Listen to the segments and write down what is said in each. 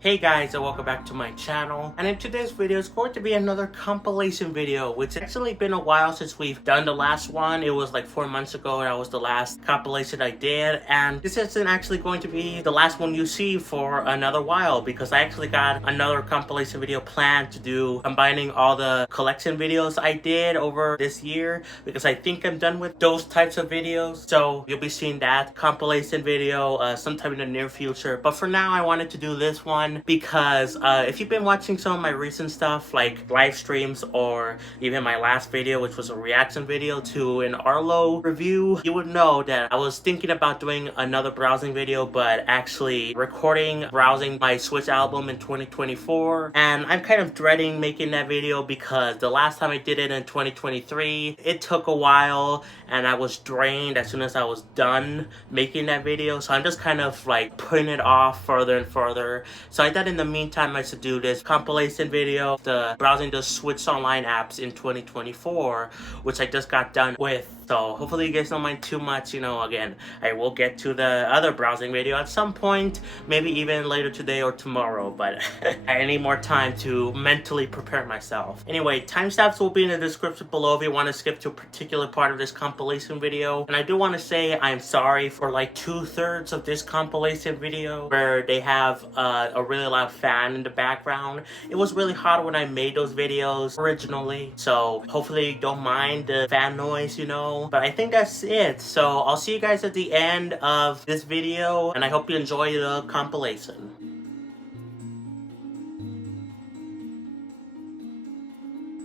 Hey guys, and welcome back to my channel. And in today's video, it's going to be another compilation video, which has actually been a while since we've done the last one. It was like 4 months ago, that was the last compilation I did. And this isn't actually going to be the last one you see for another while, because I actually got another compilation video planned to do, combining all the collection videos I did over this year, because I think I'm done with those types of videos. So you'll be seeing that compilation video sometime in the near future. But for now, I wanted to do this one because if you've been watching some of my recent stuff like live streams or even my last video, which was a reaction video to an Arlo review, you would know that I was thinking about doing another browsing video, but actually browsing my Switch album in 2024, and I'm kind of dreading making that video because the last time I did it in 2023, it took a while and I was drained as soon as I was done making that video. So I'm just kind of like putting it off further and further. So I thought in the meantime I should do this compilation video, the browsing the Switch Online apps in 2024, which I just got done with. So hopefully you guys don't mind too much. Again, I will get to the other browsing video at some point, maybe even later today or tomorrow, but I need more time to mentally prepare myself. Anyway, timestamps will be in the description below if you want to skip to a particular part of this compilation video. And I do want to say I'm sorry for like 2/3 of this compilation video where they have a really loud fan in the background. It was really hot when I made those videos originally, so hopefully you don't mind the fan noise, but I think that's it. So I'll see you guys at the end of this video, and I hope you enjoy the compilation.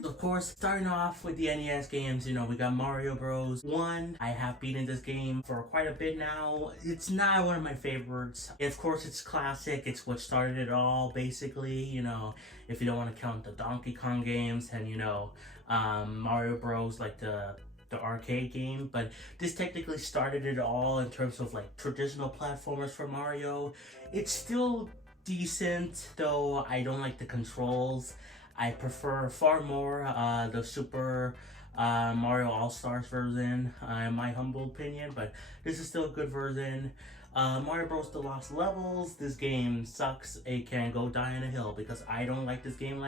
Of course, starting off with the NES games, we got Mario Bros. 1. I have beaten this game for quite a bit now. It's not one of my favorites. Of course, it's classic. It's what started it all, basically, if you don't want to count the Donkey Kong games and, Mario Bros. Like the arcade game, but this technically started it all in terms of like traditional platformers for Mario. It's still decent, though I don't like the controls. I prefer far more the Super Mario All-Stars version, in my humble opinion, but this is still a good version. Mario Bros. The Lost Levels, this game sucks. It can go die on a hill because I don't like this game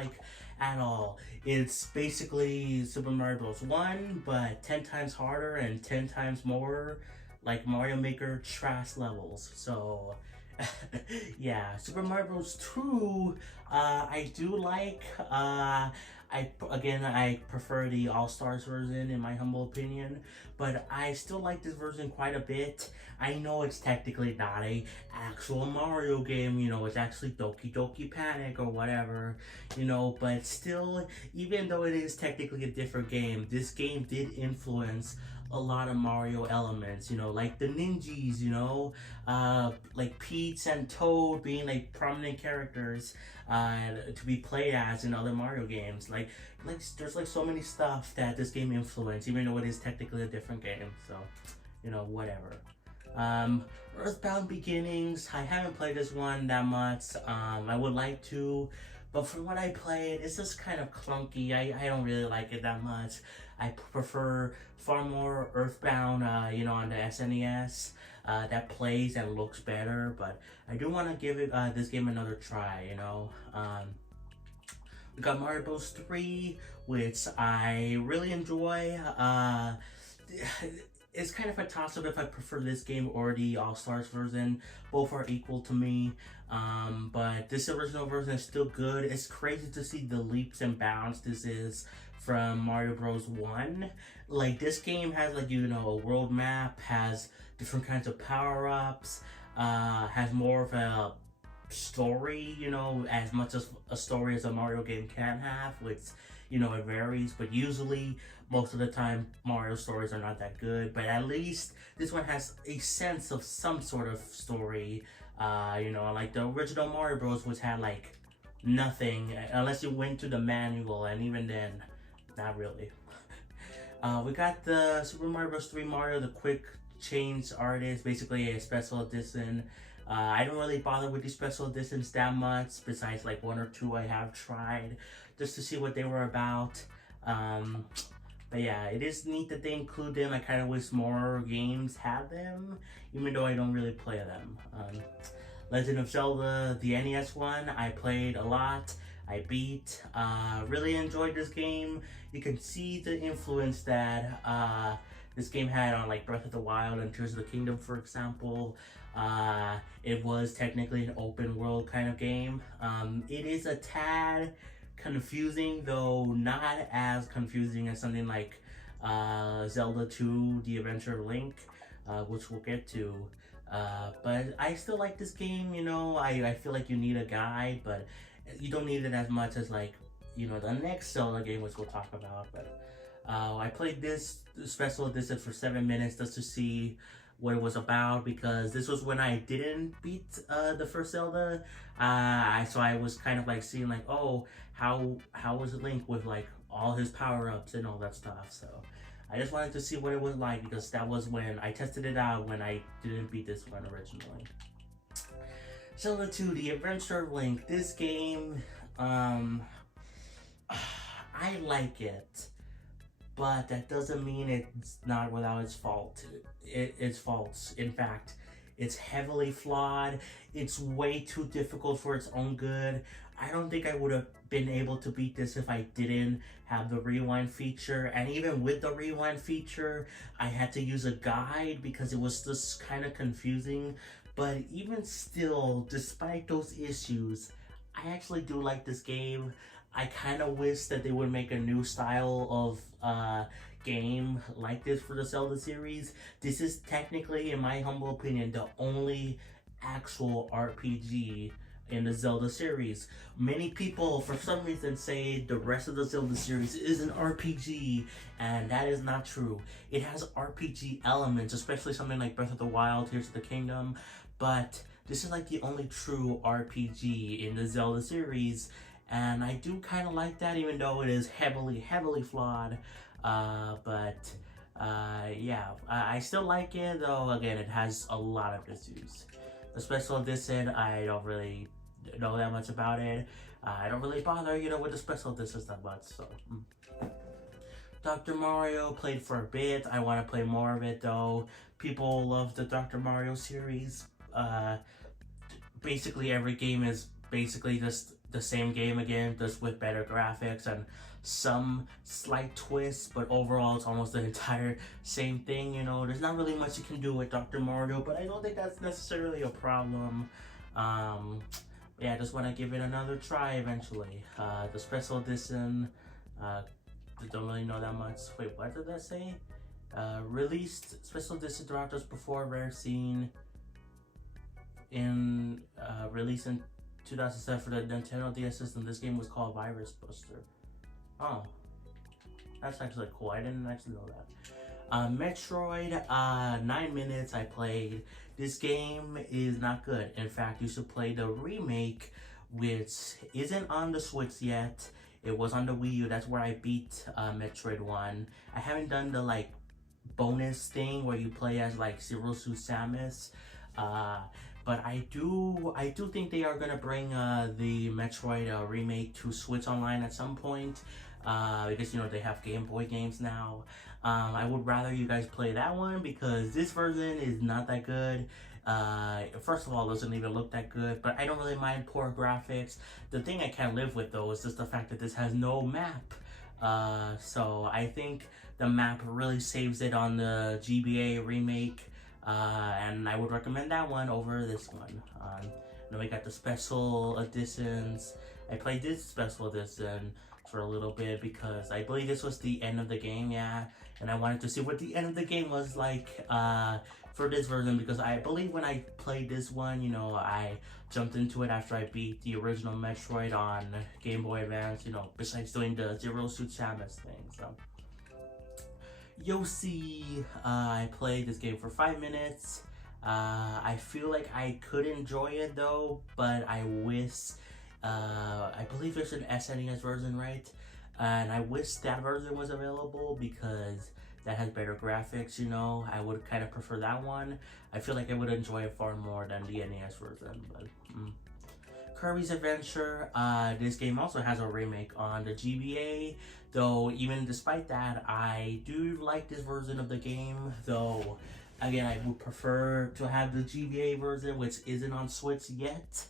at all. It's basically Super Mario Bros. 1, but 10 times harder and 10 times more like Mario Maker trash levels. So yeah, Super Mario Bros. 2, I do like. I prefer the All-Stars version in my humble opinion, but I still like this version quite a bit. I know it's technically not a actual Mario game, it's actually Doki Doki Panic or whatever, but still, even though it is technically a different game, this game did influence a lot of Mario elements, like the ninjas, like Peach and Toad being like prominent characters to be played as in other Mario games. Like there's like so many stuff that this game influenced, even though it is technically a different game. So, whatever. Earthbound Beginnings, I haven't played this one that much. I would like to, but from what I played, it's just kind of clunky. I don't really like it that much. I prefer far more Earthbound, on the SNES. That plays and looks better, but I do want to give it this game another try, We got Mario Bros. 3, which I really enjoy. It's kind of a toss-up if I prefer this game or the All-Stars version. Both are equal to me, but this original version is still good. It's crazy to see the leaps and bounds this is from Mario Bros. 1. Like, this game has, like, a world map, has different kinds of power-ups, has more of a story, as much as a story as a Mario game can have, which, it varies, but usually, most of the time, Mario stories are not that good, but at least this one has a sense of some sort of story, like the original Mario Bros. Which had, like, nothing, unless you went to the manual, and even then, not really. We got the Super Mario Bros. 3 Mario, the Quick Change Artist, basically a special edition. I don't really bother with these special editions that much, besides like 1 or 2 I have tried, just to see what they were about. But yeah, it is neat that they include them. I kind of wish more games had them, even though I don't really play them. Legend of Zelda, the NES one, I played a lot. I beat. Really enjoyed this game. You can see the influence that this game had on like Breath of the Wild and Tears of the Kingdom, for example. It was technically an open world kind of game. It is a tad confusing, though not as confusing as something like Zelda 2, The Adventure of Link, which we'll get to. But I still like this game, you know. I feel like you need a guide, but you don't need it as much as like, you know, the next Zelda game, which we'll talk about. But I played this special edition for 7 minutes just to see what it was about, because this was when I didn't beat the first Zelda. So I was kind of like seeing like, oh, how was Link with like all his power-ups and all that stuff. So I just wanted to see what it was like, because that was when I tested it out when I didn't beat this one originally. Zelda 2, The Adventure of Link. This game, I like it, but that doesn't mean it's not without its fault. Its faults. In fact, it's heavily flawed. It's way too difficult for its own good. I don't think I would have been able to beat this if I didn't have the rewind feature. And even with the rewind feature, I had to use a guide because it was just kind of confusing. But even still, despite those issues, I actually do like this game. I kind of wish that they would make a new style of game like this for the Zelda series. This is technically, in my humble opinion, the only actual RPG in the Zelda series. Many people, for some reason, say the rest of the Zelda series is an RPG, and that is not true. It has RPG elements, especially something like Breath of the Wild, Tears of the Kingdom, but this is like the only true RPG in the Zelda series, and I do kind of like that, even though it is heavily flawed. Yeah, I still like it, though again, it has a lot of issues. The special edition, I don't really know that much about it. I don't really bother, you know, with the special editions that much, so. Dr. Mario, played for a bit. I want to play more of it, though. People love the Dr. Mario series. Basically every game is basically just the same game again, just with better graphics and some slight twists, but overall it's almost the entire same thing, you know. There's not really much you can do with Dr. Mario, but I don't think that's necessarily a problem. Yeah, I just want to give it another try eventually. The special edition, don't really know that much. Wait, what did that say? Released special edition dropped just before rare scene in release in 2007 for the Nintendo DS system. This game was called Virus Buster. Oh, that's actually cool. I didn't actually know that. Metroid, 9 minutes I played. This game is not good. In fact, you should play the remake, which isn't on the Switch yet. It was on the Wii U. That's where I beat Metroid 1. I haven't done the like bonus thing where you play as like Zero Suit Samus. But I do think they are gonna bring the Metroid remake to Switch Online at some point, because you know they have Game Boy games now. I would rather you guys play that one because this version is not that good. First of all, it doesn't even look that good, but I don't really mind poor graphics. The thing I can't live with though is just the fact that this has no map. So I think the map really saves it on the GBA remake. And I would recommend that one over this one. Then we got the special editions. I played this special edition for a little bit because I believe this was the end of the game, yeah. And I wanted to see what the end of the game was like for this version, because I believe when I played this one, you know, I jumped into it after I beat the original Metroid on Game Boy Advance, you know, besides doing the Zero Suit Samus thing, so. Yoshi, I played this game for 5 minutes. I feel like I could enjoy it though, but I wish, I believe there's an SNES version, right? And I wish that version was available because that has better graphics, you know. I would kind of prefer that one. I feel like I would enjoy it far more than the NES version, but Kirby's Adventure, this game also has a remake on the GBA, though even despite that, I do like this version of the game, though Again, I would prefer to have the GBA version, which isn't on Switch yet.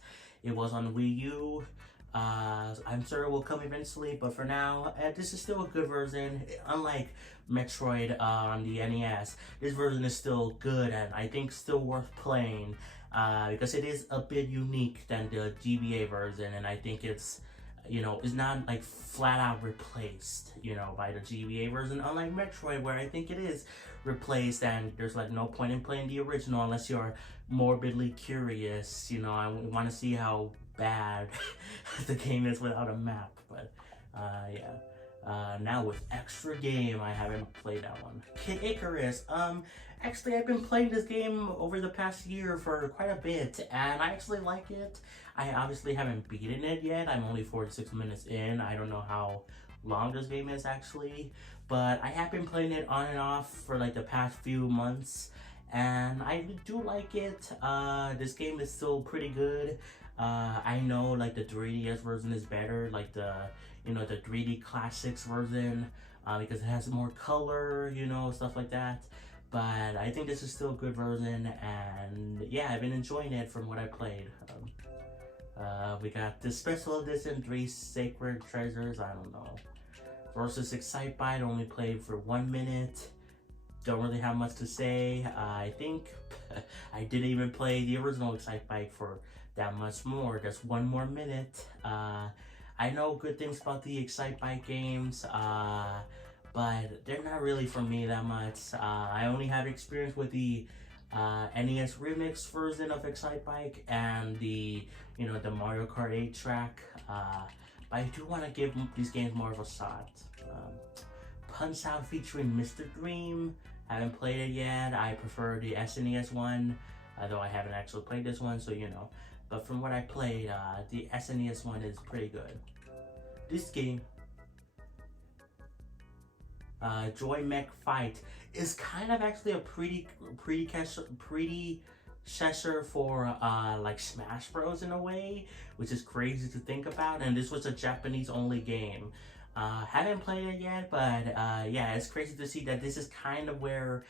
It was on Wii U. I'm sure it will come eventually, but for now, this is still a good version. Unlike Metroid on the NES, this version is still good and I think still worth playing because it is a bit unique than the GBA version, and I think it's, you know, it's not like flat out replaced, you know, by the GBA version, unlike Metroid, where I think it is replaced and there's like no point in playing the original unless you're morbidly curious. You know, I want to see how bad the game is without a map. But yeah, now with Extra Game, I haven't played that one. Kid Icarus, actually I've been playing this game over the past year for quite a bit, and I actually like it. I obviously haven't beaten it yet. I'm only 46 minutes in. I don't know how long this game is actually, but I have been playing it on and off for like the past few months, and I do like it. This game is still pretty good. I know like the 3DS version is better, like the, you know, the 3D Classics version, because it has more color, you know, stuff like that. But I think this is still a good version, and yeah, I've been enjoying it from what I played. We got the special edition 3 Sacred Treasures, I don't know, versus Excitebike. Only played for 1 minute. Don't really have much to say. I think I didn't even play the original Excitebike for that much more, just 1 more minute. I know good things about the Excitebike games, but they're not really for me that much. I only have experience with the NES Remix version of Excitebike and the, you know, the Mario Kart 8 track. But I do want to give these games more of a shot. Punch Out featuring Mr. Dream. Haven't played it yet. I prefer the SNES one, though I haven't actually played this one, so you know. But from what I played, the SNES one is pretty good. This game, Joy Mech Fight, is kind of actually a pretty predecessor for like Smash Bros in a way, which is crazy to think about. And this was a Japanese only game. Haven't played it yet, but yeah, it's crazy to see that this is kind of where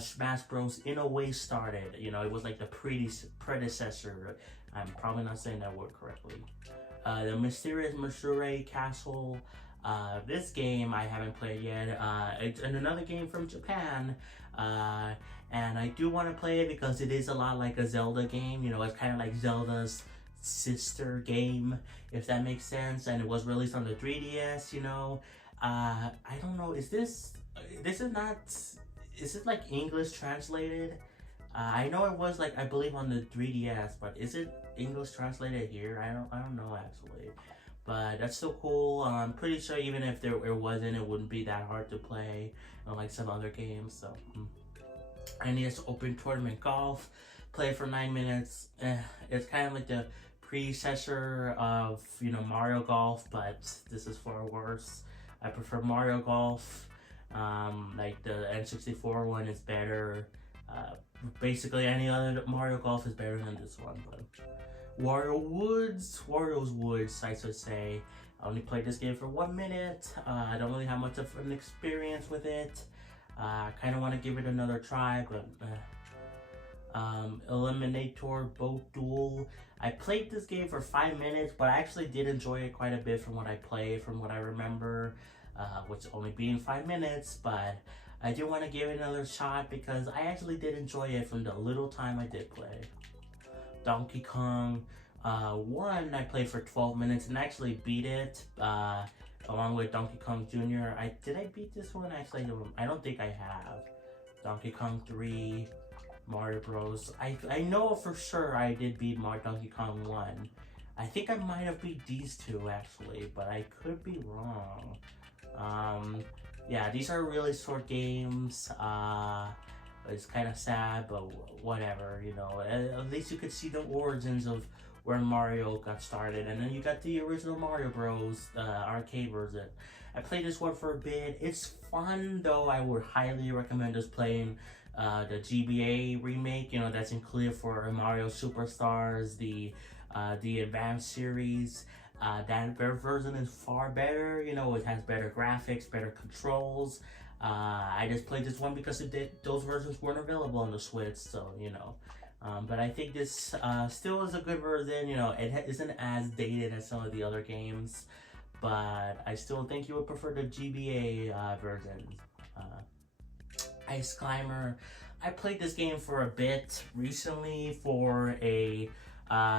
Smash Bros in a way started. You know, it was like the predecessor. I'm probably not saying that word correctly. The Mysterious Mishure Castle. This game I haven't played yet. It's another game from Japan, and I do want to play it because it is a lot like a Zelda game. You know, it's kind of like Zelda's sister game, if that makes sense, and it was released on the 3DS, you know. I don't know, is this like English translated? I know it was like, I believe on the 3DS, but is it English translated here? I don't know actually. But that's still cool. I'm pretty sure even if it wasn't, it wouldn't be that hard to play, like some other games. So, NES Open Tournament Golf, play for 9 minutes. It's kind of like the predecessor of, you know, Mario Golf, but this is far worse. I prefer Mario Golf. Like the N64 one is better. Basically any other Mario Golf is better than this one. But Wario's Woods, I should say. I only played this game for 1 minute. I don't really have much of an experience with it. I kind of want to give it another try, but Eliminator Boat Duel. I played this game for 5 minutes, but I actually did enjoy it quite a bit from what I played, from what I remember, which only being 5 minutes, but I do want to give it another shot because I actually did enjoy it from the little time I did play. Donkey Kong 1, I played for 12 minutes and actually beat it, along with Donkey Kong Jr. Did I beat this one? Actually, I don't think I have. Donkey Kong 3, Mario Bros. I know for sure I did beat Donkey Kong 1. I think I might have beat these two actually, but I could be wrong. Yeah, these are really short games. It's kind of sad, but whatever, you know. At least you could see the origins of where Mario got started, and then you got the original Mario Bros. Arcade version. I played this one for a bit. It's fun, though. I would highly recommend just playing the GBA remake. You know, that's included for Mario Superstars, the Advanced series. That version is far better. You know, it has better graphics, better controls. I just played this one because those versions weren't available on the Switch, so you know. But I think this still is a good version. You know, it isn't as dated as some of the other games, but I still think you would prefer the GBA version. Ice Climber. I played this game for a bit recently for a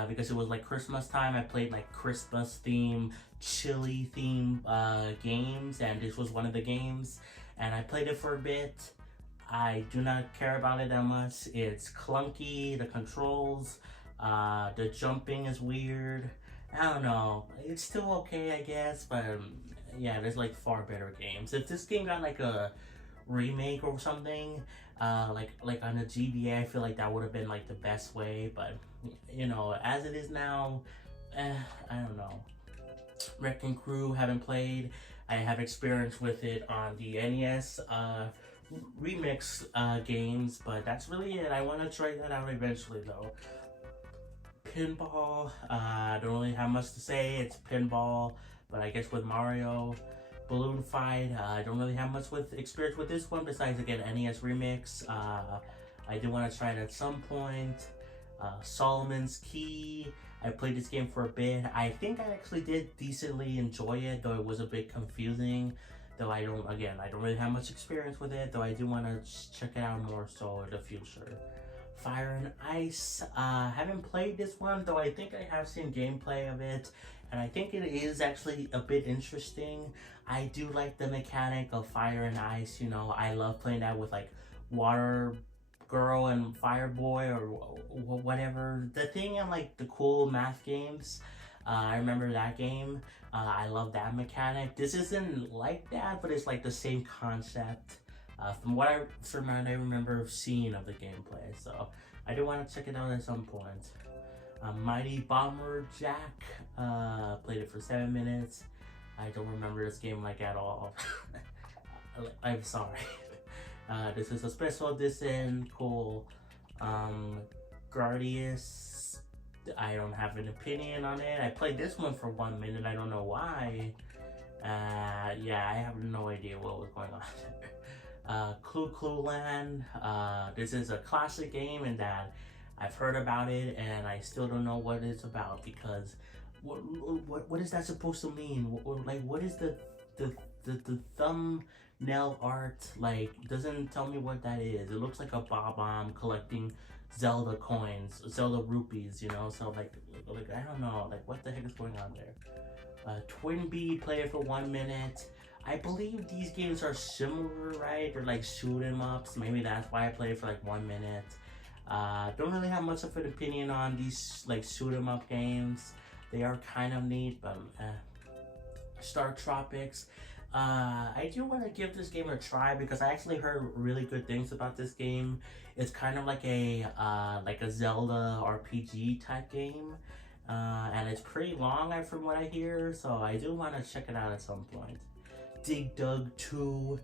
because it was like Christmas time. I played like Christmas theme, chili theme games, and this was one of the games. And I played it for a bit. I do not care about it that much. It's clunky, the controls, the jumping is weird. I don't know. It's still okay, I guess, but yeah, there's like far better games. If this game got like a remake or something, like on the GBA, I feel like that would have been like the best way. But you know, as it is now, I don't know. Wrecking Crew, haven't played. I have experience with it on the NES remix games, but that's really it. I want to try that out eventually though. Pinball, I don't really have much to say. It's pinball, but I guess with Mario. Balloon Fight, I don't really have much experience with this one besides again NES remix. I do want to try it at some point. Solomon's Key, I played this game for a bit. I think I actually did decently enjoy it, though it was a bit confusing. Though I don't really have much experience with it, though I do want to check it out more so in the future. Fire and Ice, haven't played this one, though I think I have seen gameplay of it, and I think it is actually a bit interesting. I do like the mechanic of Fire and Ice, you know, I love playing that with like Water Girl and Fire Boy or whatever. The thing in like the cool math games, I remember that game. I love that mechanic. This isn't like that, but it's like the same concept. From what I remember seeing of the gameplay, so I do want to check it out at some point. Mighty Bomber Jack, played it for 7 minutes. I don't remember this game like at all. I'm sorry. This is a special edition, cool. Guardius, I don't have an opinion on it. I played this one for 1 minute, I don't know why. Yeah, I have no idea what was going on there. Clue Land, this is a classic game in that I've heard about it and I still don't know what it's about because what is that supposed to mean? Like, what is the thumbnail art? Like, doesn't tell me what that is. It looks like a Bob-omb collecting Zelda coins, Zelda rupees, you know? So like I don't know, like what the heck is going on there? Twin Bee, play it for 1 minute. I believe these games are similar, right? They're like shoot 'em ups. Maybe that's why I played it for like 1 minute. Don't really have much of an opinion on these like shoot 'em up games. They are kind of neat, but Star Tropics. I do want to give this game a try because I actually heard really good things about this game. It's kind of like a Zelda RPG type game, and it's pretty long from what I hear. So I do want to check it out at some point. Dig Dug 2.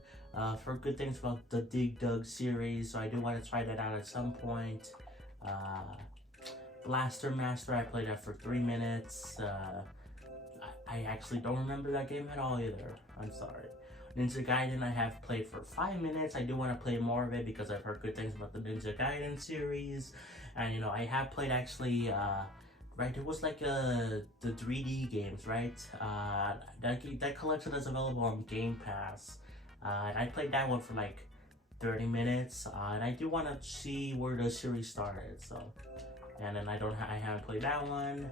For good things about the Dig Dug series, so I do want to try that out at some point. Blaster Master, I played that for 3 minutes. I actually don't remember that game at all either. I'm sorry. Ninja Gaiden I have played for 5 minutes. I do want to play more of it because I've heard good things about the Ninja Gaiden series. And you know, I have played actually, right, it was like the 3D games, right? That collection is available on Game Pass. And I played that one for like 30 minutes. And I do want to see where the series started, so. And then I haven't played that one.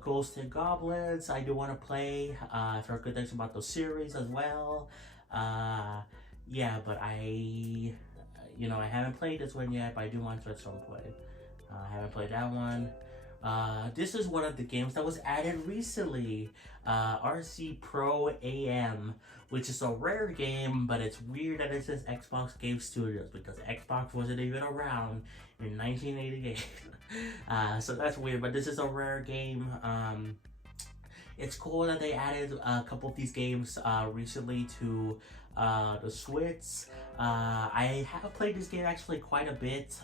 Ghosts and Goblins, I do want to play. I've heard good things about the series as well. Yeah, but I haven't played this one yet, but I do want to at some point. I haven't played that one. This is one of the games that was added recently. RC Pro AM, which is a rare game, but it's weird that it says Xbox Game Studios because Xbox wasn't even around in 1988. So that's weird, but this is a rare game. It's cool that they added a couple of these games recently to the Switch. I have played this game actually quite a bit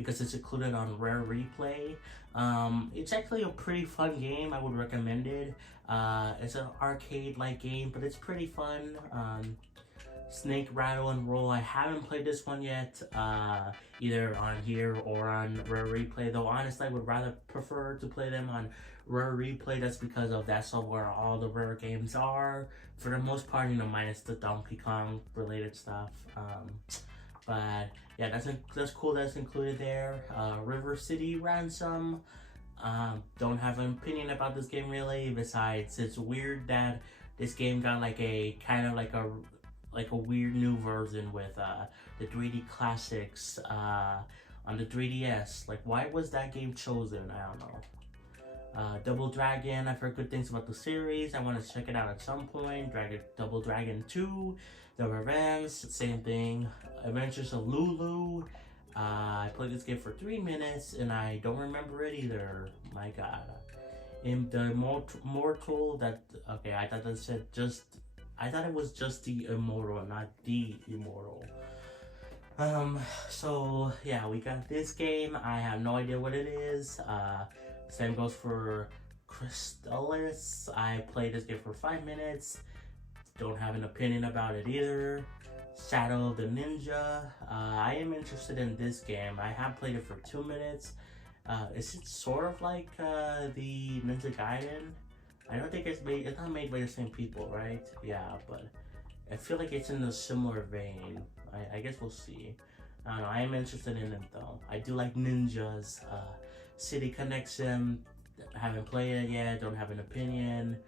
because it's included on Rare Replay. It's actually a pretty fun game. I would recommend it. It's an arcade-like game, but it's pretty fun. Snake, Rattle, and Roll. I haven't played this one yet, either on here or on Rare Replay, though honestly I would rather prefer to play them on Rare Replay. That's because that's where all the Rare games are, for the most part, minus the Donkey Kong related stuff. But yeah, that's cool that's included there. River City Ransom. Don't have an opinion about this game really, besides it's weird that this game got like a kind of like a weird new version with the 3D classics on the 3DS. Like, why was that game chosen? I don't know. Double Dragon, I've heard good things about the series. I want to check it out at some point. Double Dragon 2, The Revenge, same thing. Adventures of Lulu. I played this game for 3 minutes and I don't remember it either. My god. In the Immortal, okay, I thought that said I thought it was just the Immortal, not the Immortal. So yeah, we got this game. I have no idea what it is. Same goes for Crystalis. I played this game for 5 minutes. Don't have an opinion about it either. Shadow of the Ninja. I am interested in this game. I have played it for 2 minutes. Is it sort of like the Ninja Gaiden? I don't think it's not made by the same people, right? Yeah, but I feel like it's in a similar vein. I guess we'll see. I don't know, I am interested in it though. I do like ninjas. City Connection, haven't played it yet, don't have an opinion.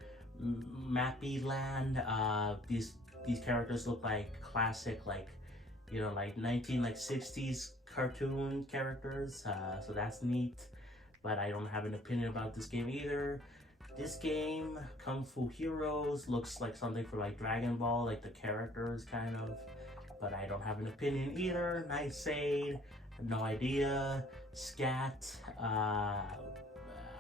Mappy Land, these characters look like classic, like 60s cartoon characters, so that's neat. But I don't have an opinion about this game either. This game, Kung Fu Heroes, looks like something for like Dragon Ball, like the characters kind of, but I don't have an opinion either. Nice Aid, no idea. Scat,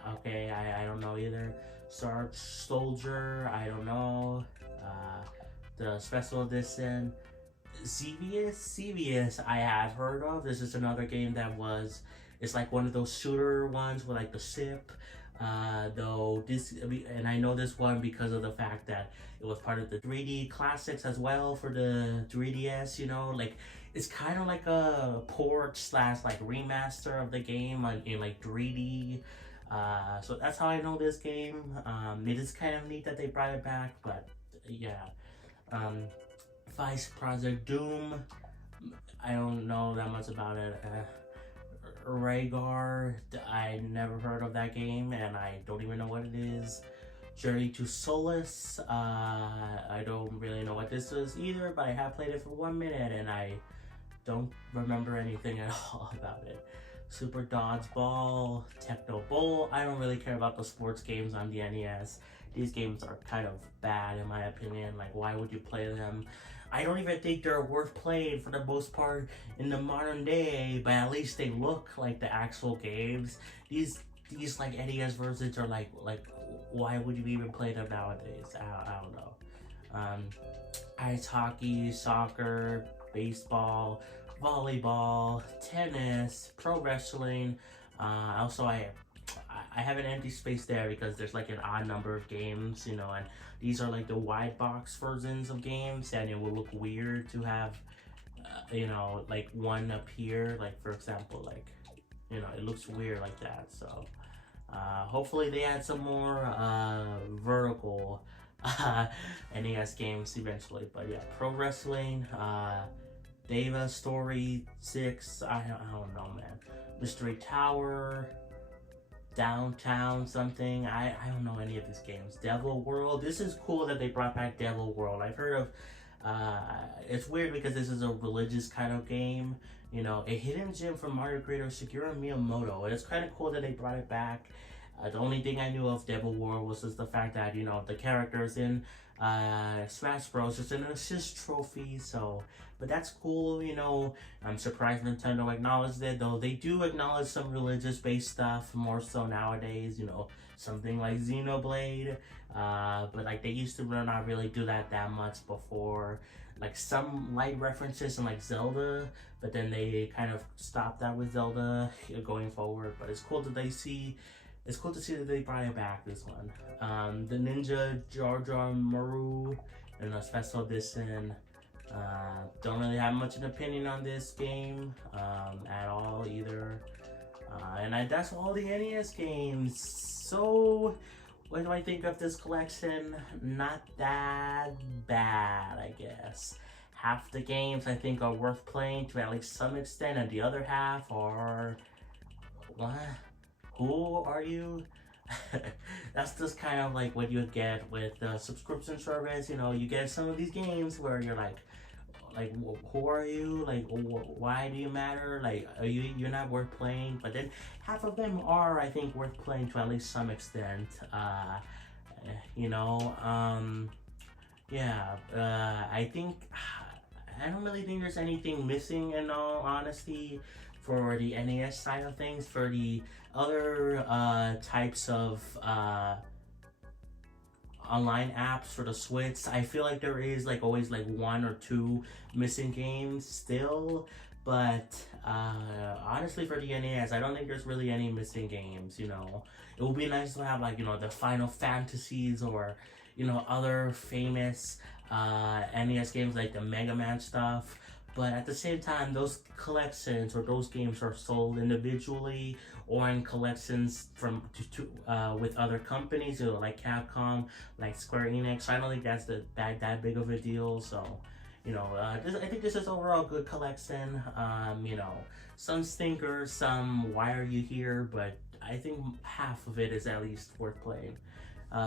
okay, I don't know either. Sarge Soldier, I don't know. The Special Edition. Xevious, I have heard of. This is another game it's like one of those shooter ones with like the ship. Though and I know this one because of the fact that it was part of the 3D classics as well for the 3DS, like it's kind of like a port / like remaster of the game in like 3D. So that's how I know this game. It is kind of neat that they brought it back, but yeah. Vice Project Doom, I don't know that much about it. Rhaegar, I never heard of that game and I don't even know what it is. Journey to Solace, I don't really know what this is either, but I have played it for 1 minute and I don't remember anything at all about it. Super Dodgeball, Techno Bowl, I don't really care about the sports games on the NES. These games are kind of bad in my opinion. Like, why would you play them? I don't even think they're worth playing for the most part in the modern day, but at least they look like the actual games. These like NES versions are like why would you even play them nowadays? I don't know. Ice hockey, soccer, baseball, volleyball, tennis, pro wrestling. Also, I have an empty space there because there's like an odd number of games, and these are like the wide box versions of games, and it will look weird to have, like one up here, like for example, like, it looks weird like that. So hopefully they add some more vertical NES games eventually. But yeah, pro wrestling, Deva Story 6, I don't know, man. Mystery Tower, Downtown something, I don't know any of these games. Devil World, this is cool that they brought back Devil World. I've heard of, it's weird because this is a religious kind of game, a hidden gem from Mario creator Shigeru Miyamoto. It's kind of cool that they brought it back. The only thing I knew of Devil World was just the fact that, the characters in Smash Bros. It's an assist trophy, so, but that's cool, I'm surprised Nintendo acknowledged it, though they do acknowledge some religious-based stuff, more so nowadays, something like Xenoblade, but like they used to not really do that much before. Like some light references in like Zelda, but then they kind of stopped that with Zelda going forward. But it's cool that they see. It's cool to see that they brought it back this one. The Ninja Jar Jar Maru and a special edition. Don't really have much of an opinion on this game at all either. And that's all the NES games. So, what do I think of this collection? Not that bad, I guess. Half the games I think are worth playing to at least some extent, and the other half are... What? Who are you? That's just kind of like what you get with the subscription service. You know, you get some of these games where you're like, who are you? Like, why do you matter? Like, you're not worth playing. But then half of them are, I think, worth playing to at least some extent. You know, yeah. I think I don't really think there's anything missing, in all honesty, for the NES side of things. For the other types of online apps for the Switch, I feel like there is like always like 1 or 2 missing games still, but honestly for the NES, I don't think there's really any missing games. You know, it would be nice to have like, you know, the Final Fantasies or, you know, other famous NES games like the Mega Man stuff. But at the same time, those collections or those games are sold individually or in collections from with other companies, you know, like Capcom, like Square Enix. I don't think that's that big of a deal. So, you know, I think this is overall a good collection. You know, some stinkers, some why are you here? But I think half of it is at least worth playing.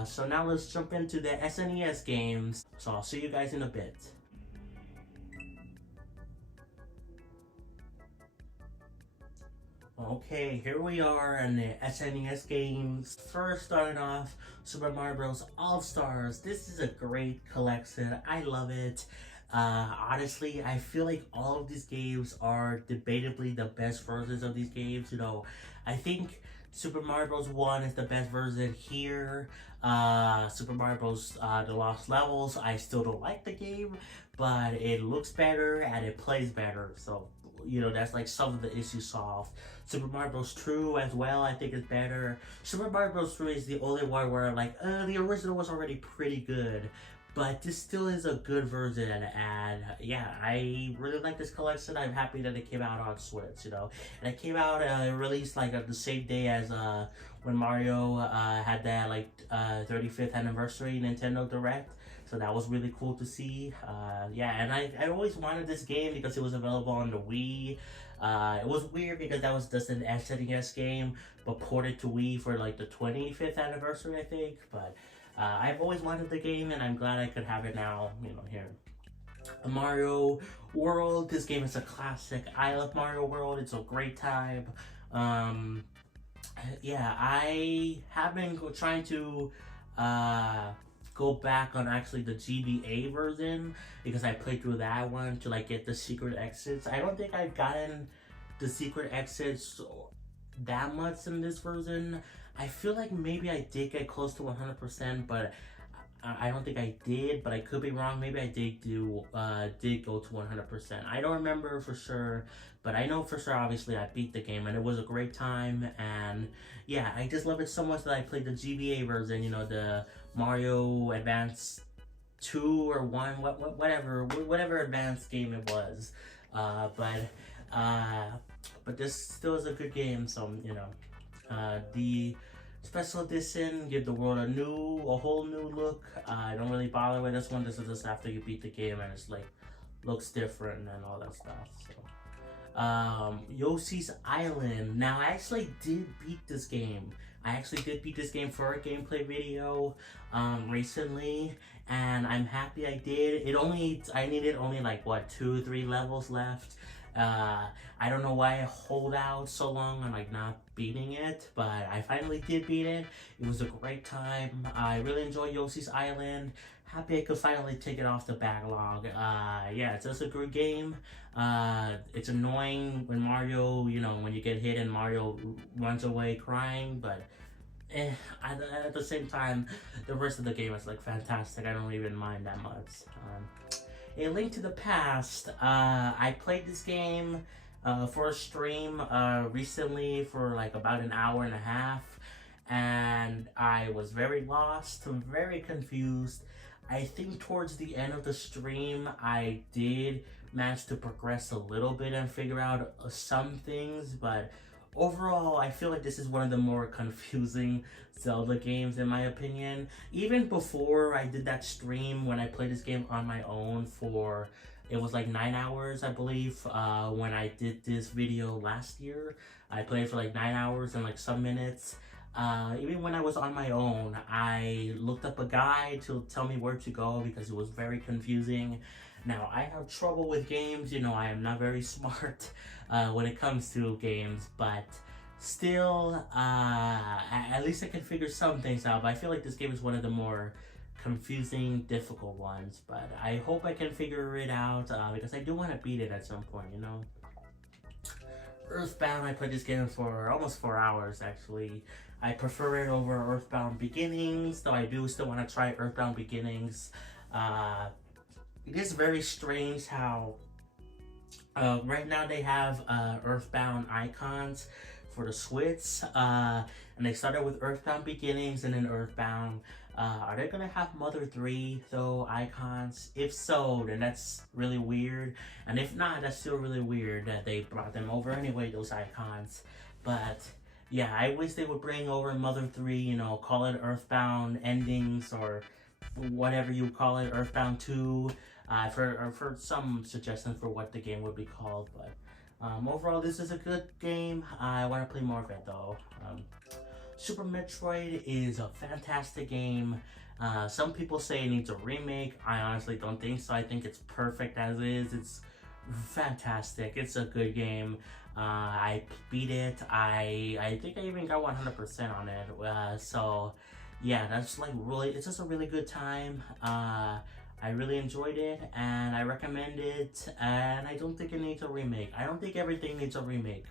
So now let's jump into the SNES games. So I'll see you guys in a bit. Okay, here we are in the SNES games. First, starting off, Super Mario Bros. All-Stars. This is a great collection. I love it. Honestly, I feel like all of these games are debatably the best versions of these games. You know, I think Super Mario Bros. 1 is the best version here. Super Mario Bros. The Lost Levels, I still don't like the game, but it looks better and it plays better. So, you know, that's like some of the issues solved. Super Mario Bros. 2 as well, I think is better. Super Mario Bros. 3 is the only one where I'm like, the original was already pretty good, but this still is a good version. And yeah, I really like this collection. I'm happy that it came out on Switch, you know. And it came out, released like the same day as when Mario had that like 35th anniversary Nintendo Direct. So that was really cool to see. Yeah, and I always wanted this game because it was available on the Wii. It was weird because that was just an SNES game, but ported to Wii for like the 25th anniversary, I think. But I've always wanted the game, and I'm glad I could have it now, you know, here. Mario World, this game is a classic. I love Mario World, it's a great time. Yeah, I have been trying to go back on actually the GBA version because I played through that one to like get the secret exits. I don't think I've gotten the secret exits that much in this version. I feel like maybe I did get close to 100%, but I don't think I did, but I could be wrong. Maybe I did go to 100%. I don't remember for sure, but I know for sure, obviously, I beat the game, and it was a great time. And yeah, I just love it so much that I played the GBA version, you know, the Mario Advance 2 or 1, whatever advanced game it was. But this still is a good game, so, you know. The special edition give the world a whole new look. I don't really bother with this one. This is just after you beat the game and it's like looks different and all that stuff. So Yoshi's Island. Now I actually did beat this game. For a gameplay video recently, and I'm happy I did. I needed only like what 2-3 levels left. I don't know why I hold out so long on like not beating it, but I finally did beat it. It was a great time. I really enjoyed Yoshi's Island. Happy I could finally take it off the backlog. Yeah, it's just a good game. It's annoying when Mario, you know, when you get hit and Mario runs away crying, but at the same time, the rest of the game is like fantastic. I don't even mind that much. A Link to the Past. I played this game for a stream recently for like about an hour and a half, and I was very lost, very confused. I think towards the end of the stream, I did manage to progress a little bit and figure out some things, but overall, I feel like this is one of the more confusing Zelda games in my opinion. Even before I did that stream when I played this game on my own for, it was like 9 hours I believe, when I did this video last year. I played for like 9 hours and like some minutes. Even when I was on my own, I looked up a guide to tell me where to go because it was very confusing. Now, I have trouble with games, you know, I am not very smart when it comes to games, but still, at least I can figure some things out. But I feel like this game is one of the more confusing, difficult ones, but I hope I can figure it out because I do want to beat it at some point, you know. Earthbound, I played this game for almost 4 hours actually. I prefer it over Earthbound Beginnings, though I do still want to try Earthbound Beginnings. It is very strange how right now they have Earthbound icons for the Switch, and they started with Earthbound Beginnings and then Earthbound. Are they gonna have Mother 3 though icons? If so, then that's really weird, and if not, that's still really weird that they brought them over anyway, those icons. But yeah, I wish they would bring over Mother 3, you know, call it Earthbound Endings or whatever you call it, Earthbound 2. I've heard some suggestions for what the game would be called, but overall this is a good game. I want to play more of it though. Super Metroid is a fantastic game. Some people say it needs a remake. I honestly don't think so. I think it's perfect as is. It's fantastic. It's a good game. I beat it. I think I even got 100% on it. So yeah, that's like really, it's just a really good time. I really enjoyed it and I recommend it, and I don't think it needs a remake. I don't think everything needs a remake.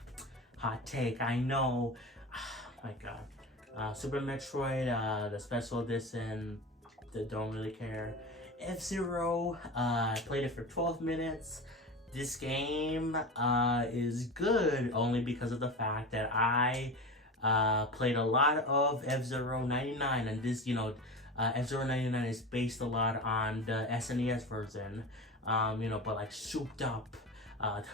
Hot take, I know. Oh my god. Super Metroid, the special edition, don't really care. F-Zero, I played it for 12 minutes. This game is good only because of the fact that I played a lot of F-Zero 99, and this, you know, F-Zero 99 is based a lot on the SNES version, you know, but like souped up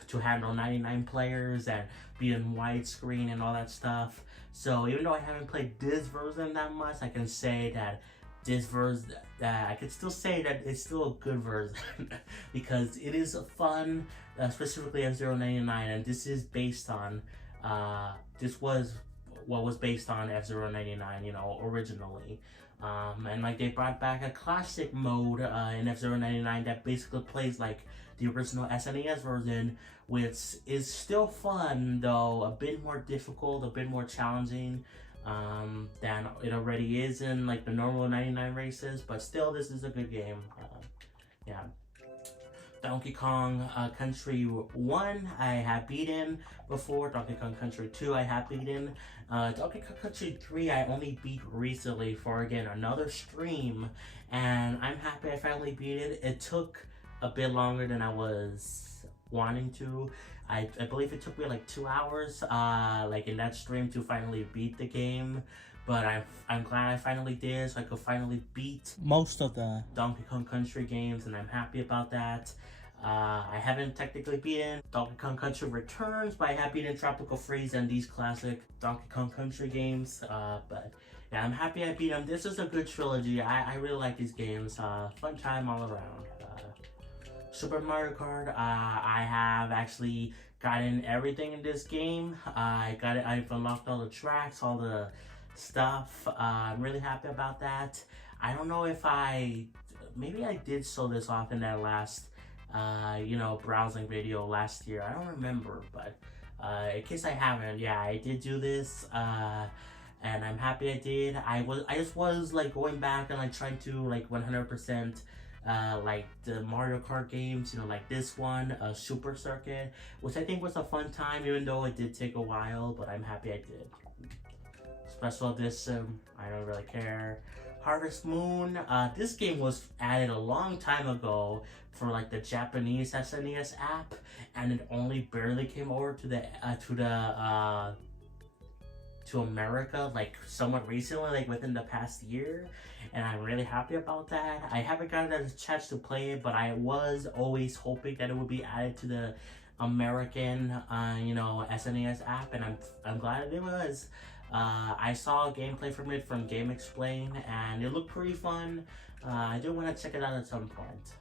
to handle 99 players and be in widescreen and all that stuff. So even though I haven't played this version that much, I can say that this version, I can still say that it's still a good version because it is fun, specifically F-Zero 99, and this is based on, this was what was based on F-Zero 99, you know, originally. And like they brought back a classic mode in F-Zero 99 that basically plays like the original SNES version, which is still fun though, a bit more difficult, a bit more challenging than it already is in like the normal 99 races, but still this is a good game. Yeah. Donkey Kong Country 1 I have beaten before. Donkey Kong Country 2 I have beaten. Donkey Kong Country 3 I only beat recently for, again, another stream, and I'm happy I finally beat it. It took a bit longer than I was wanting to. I believe it took me like 2 hours like in that stream to finally beat the game, but I'm glad I finally did, so I could finally beat most of the Donkey Kong Country games, and I'm happy about that. I haven't technically beaten Donkey Kong Country Returns, but I have beaten Tropical Freeze and these classic Donkey Kong Country games. But yeah, I'm happy I beat them. This is a good trilogy. I really like these games. Fun time all around. Super Mario Kart, I have actually gotten everything in this game. I've unlocked all the tracks, all the stuff. I'm really happy about that. I don't know if maybe I did show this off in that last you know, browsing video last year. I don't remember, but in case I haven't, yeah, I did do this, and I'm happy I did. I just was like going back and like trying to like 100% like the Mario Kart games, you know, like this one, Super Circuit, which I think was a fun time, even though it did take a while, but I'm happy I did. special edition, I don't really care. Harvest Moon, this game was added a long time ago for like the Japanese SNES app, and it only barely came over to America like somewhat recently, like within the past year, and I'm really happy about that. I haven't gotten a chance to play it, but I was always hoping that it would be added to the American, SNES app, and I'm glad it was. I saw gameplay from it from Game Explain, and it looked pretty fun. I do want to check it out at some point.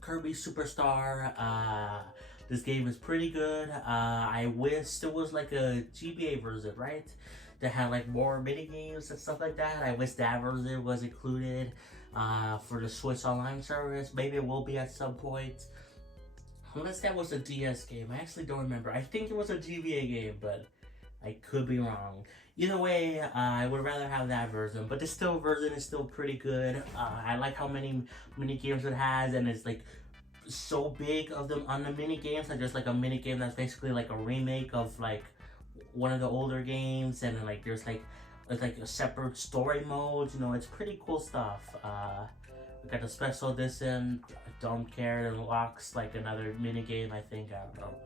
Kirby Superstar, this game is pretty good. I wish there was like a GBA version, right? That had like more mini games and stuff like that. I wish that version was included for the Switch Online service. Maybe it will be at some point. Unless that was a DS game. I actually don't remember. I think it was a GBA game, but I could be wrong. Either way, I would rather have that version, but the version is still pretty good. I like how many mini games it has, and it's like so big of them on the mini games. Like there's like a mini game that's basically like a remake of like one of the older games, and then like there's like a separate story mode. It's pretty cool stuff. We got the special edition. I don't care. It unlocks like another mini game. I think, I don't know.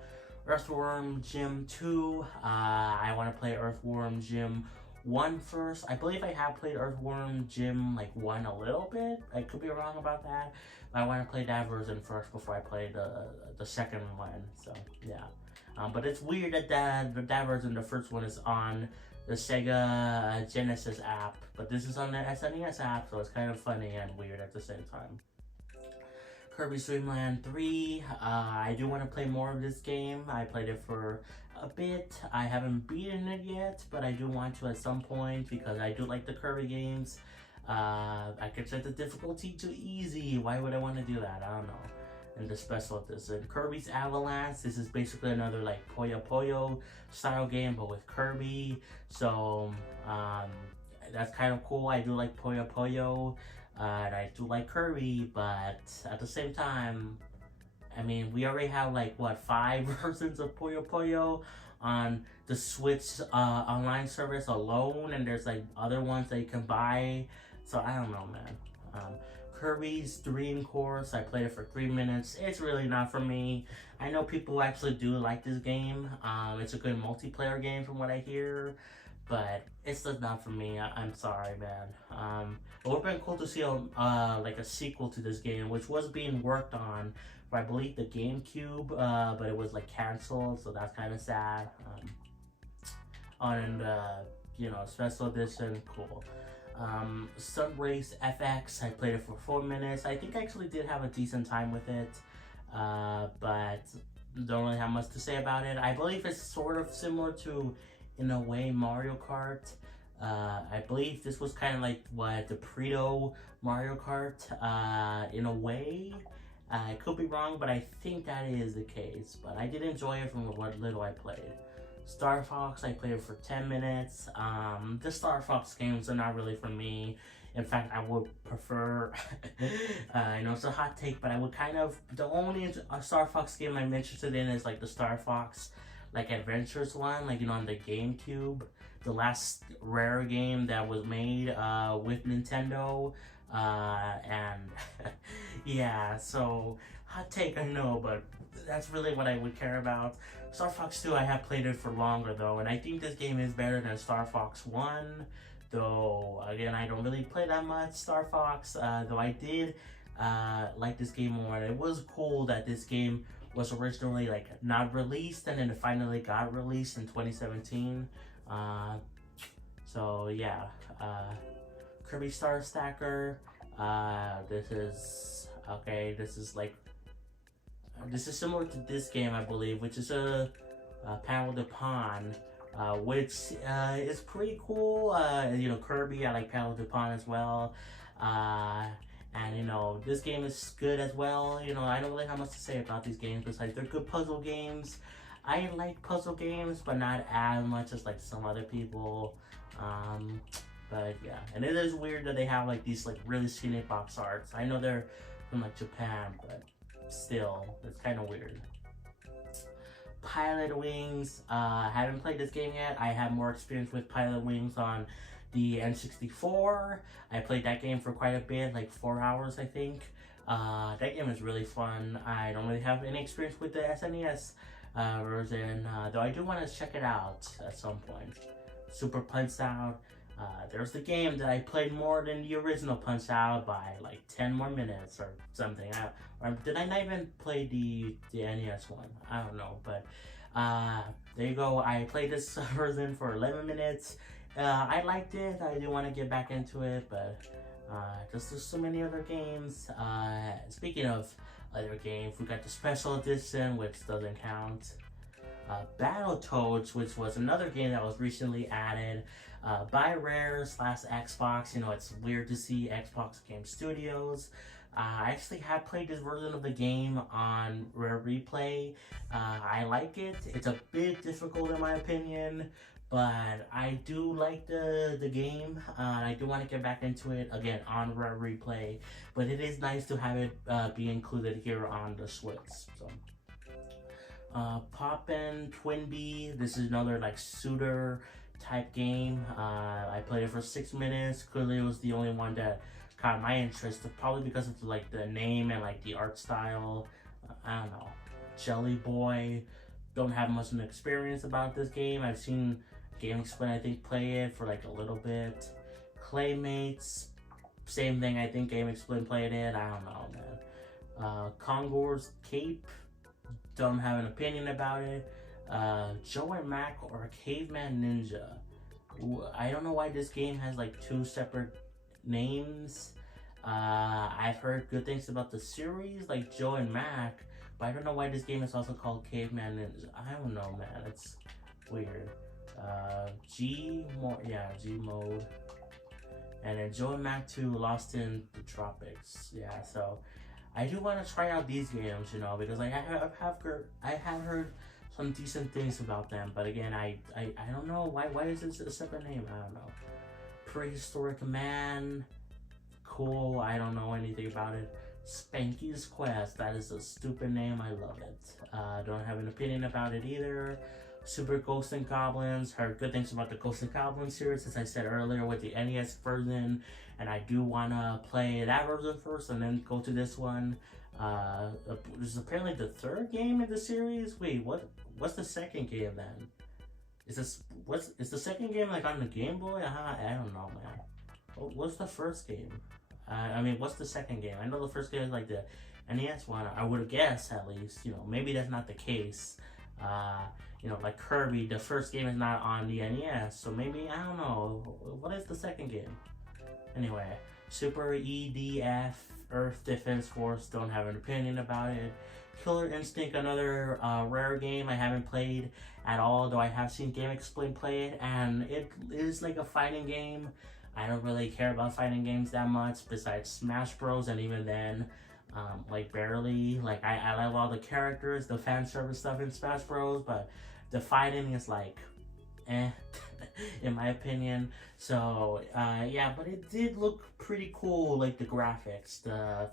Earthworm Jim 2. I want to play Earthworm Jim 1 first. I believe I have played Earthworm Jim like 1 a little bit. I could be wrong about that. But I want to play that version first before I play the second one. So yeah. But it's weird that that version, the first one, is on the Sega Genesis app, but this is on the SNES app, so it's kind of funny and weird at the same time. Kirby's Dream Land 3, I do want to play more of this game. I played it for a bit. I haven't beaten it yet, but I do want to at some point because I do like the Kirby games. I could set the difficulty to easy. Why would I want to do that? I don't know. And the special edition, Kirby's Avalanche. This is basically another like Puyo Puyo style game, but with Kirby. So that's kind of cool. I do like Puyo Puyo. And I do like Kirby, but at the same time, I mean, we already have like, what, 5 versions of Puyo Puyo on the Switch online service alone, and there's like other ones that you can buy, so I don't know, man. Kirby's Dream Course, I played it for 3 minutes. It's really not for me. I know people actually do like this game. It's a good multiplayer game from what I hear, but it's just not for me. I'm sorry, man. It would have been cool to see like a sequel to this game, which was being worked on for, I believe, the GameCube, but it was like canceled, so that's kind of sad. Special edition, cool. Sunrace FX, I played it for 4 minutes. I think I actually did have a decent time with it, but don't really have much to say about it. I believe it's sort of similar to, in a way, Mario Kart. I believe this was kind of like the Preto Mario Kart, in a way. I could be wrong, but I think that is the case. But I did enjoy it from what little I played. Star Fox, I played it for 10 minutes. The Star Fox games are not really for me. In fact, I would prefer, I know it's a hot take, but I would the only Star Fox game I'm interested in is like the Star Fox like Adventures one, like, on the GameCube, the last rare game that was made with Nintendo, and yeah, so hot take, I know, but that's really what I would care about. Star Fox 2, I have played it for longer though, and I think this game is better than Star Fox 1, though again, I don't really play that much Star Fox, though I did like this game more. And it was cool that this game was originally like not released, and then it finally got released in 2017. So yeah, Kirby Star Stacker. This is similar to this game, I believe, which is a Panel de Pon, which is pretty cool. Kirby, I like Panel de Pon as well. And this game is good as well. I don't really have much to say about these games besides they're good puzzle games. I like puzzle games, but not as much as like some other people. But yeah, and it is weird that they have like these like really scenic box arts. I know they're from like Japan, but still, it's kind of weird. Pilot Wings, I haven't played this game yet. I have more experience with Pilot Wings on the N64. I played that game for quite a bit, like 4 hours I think. That game is really fun. I don't really have any experience with the SNES version, though I do want to check it out at some point. Super Punch Out. There's the game that I played more than the original Punch Out by like 10 more minutes or something. Or did I not even play the NES one? I don't know, but there you go. I played this version for 11 minutes. I liked it. I do want to get back into it, but just there's so many other games. Speaking of other games, we got the special edition, which doesn't count. Battletoads, which was another game that was recently added by Rare / Xbox. You know, it's weird to see Xbox Game Studios. I actually have played this version of the game on Rare Replay. I like it. It's a bit difficult in my opinion, but I do like the game. I do want to get back into it again on Rare Replay, but it is nice to have it be included here on the Switch. So. Poppin' Twinbee. This is another like shooter type game. I played it for 6 minutes. Clearly, it was the only one that caught my interest. Probably because of like the name and like the art style. I don't know. Jelly Boy. Don't have much of an experience about this game. I've seen GameXplain I think play it for like a little bit. Claymates. Same thing. I think GameXplain played it. I don't know, man. Congore's Cape. Don't have an opinion about it. Joe and Mac or Caveman Ninja. I don't know why this game has like 2 separate names. I've heard good things about the series, like Joe and Mac, but I don't know why this game is also called Caveman Ninja. I don't know, man. It's weird. G mode. And then Joe and Mac 2 Lost in the Tropics. Yeah, so I do want to try out these games, you know, because I have heard some decent things about them. But again, I don't know why is this a separate name? I don't know. Prehistoric Man, cool. I don't know anything about it. Spanky's Quest, that is a stupid name. I love it. Don't have an opinion about it either. Super Ghosts and Goblins, heard good things about the Ghosts and Goblins series, as I said earlier, with the NES version, and I do want to play that version first and then go to this one. This is apparently the 3rd game in the series. Wait, what's the 2nd game then? Is the 2nd game like on the Game Boy? I don't know, man. What's the 1st game? I mean, what's the 2nd game? I know the 1st game is like the NES one. I would guess, at least. You know, maybe that's not the case. You know, like Kirby, the 1st game is not on the NES, so maybe, I don't know, what is the 2nd game? Anyway, Super EDF, Earth Defense Force, don't have an opinion about it. Killer Instinct, another Rare game I haven't played at all, though I have seen GameXplain play it, and it is like a fighting game. I don't really care about fighting games that much, besides Smash Bros, and even then, like barely. Like I love all the characters, the fan service stuff in Smash Bros, but the fighting is like, in my opinion. So yeah, but it did look pretty cool, like the graphics,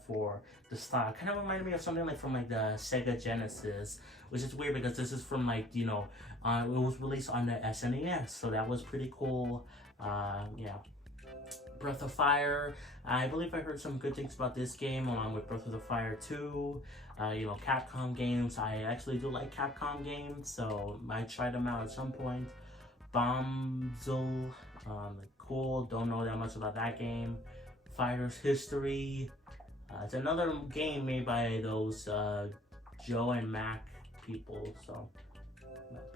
for the style. Kind of reminded me of something like from like the Sega Genesis, which is weird because this is from like, you know, it was released on the SNES, so that was pretty cool. Yeah. Breath of Fire, I believe I heard some good things about this game along with Breath of the Fire 2. You know, Capcom games, I actually do like Capcom games, so might try them out at some point. Bombzil, cool, don't know that much about that game. Fighters History, it's another game made by those Joe and Mac people, so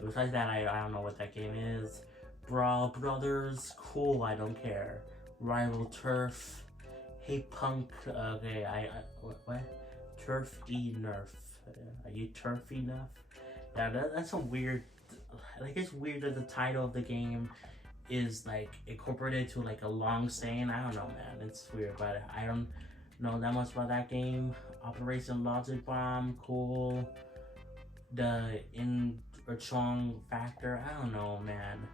besides that, I don't know what that game is. Brawl Brothers, cool, I don't care. Rival Turf, Hey Punk, okay, what? Turf E Nerf, are you turf enough? Yeah, that's a weird, like it's weird that the title of the game is like incorporated to like a long saying. I don't know, man, it's weird, but I don't know that much about that game. Operation Logic Bomb, cool. The Chong Factor, I don't know, man.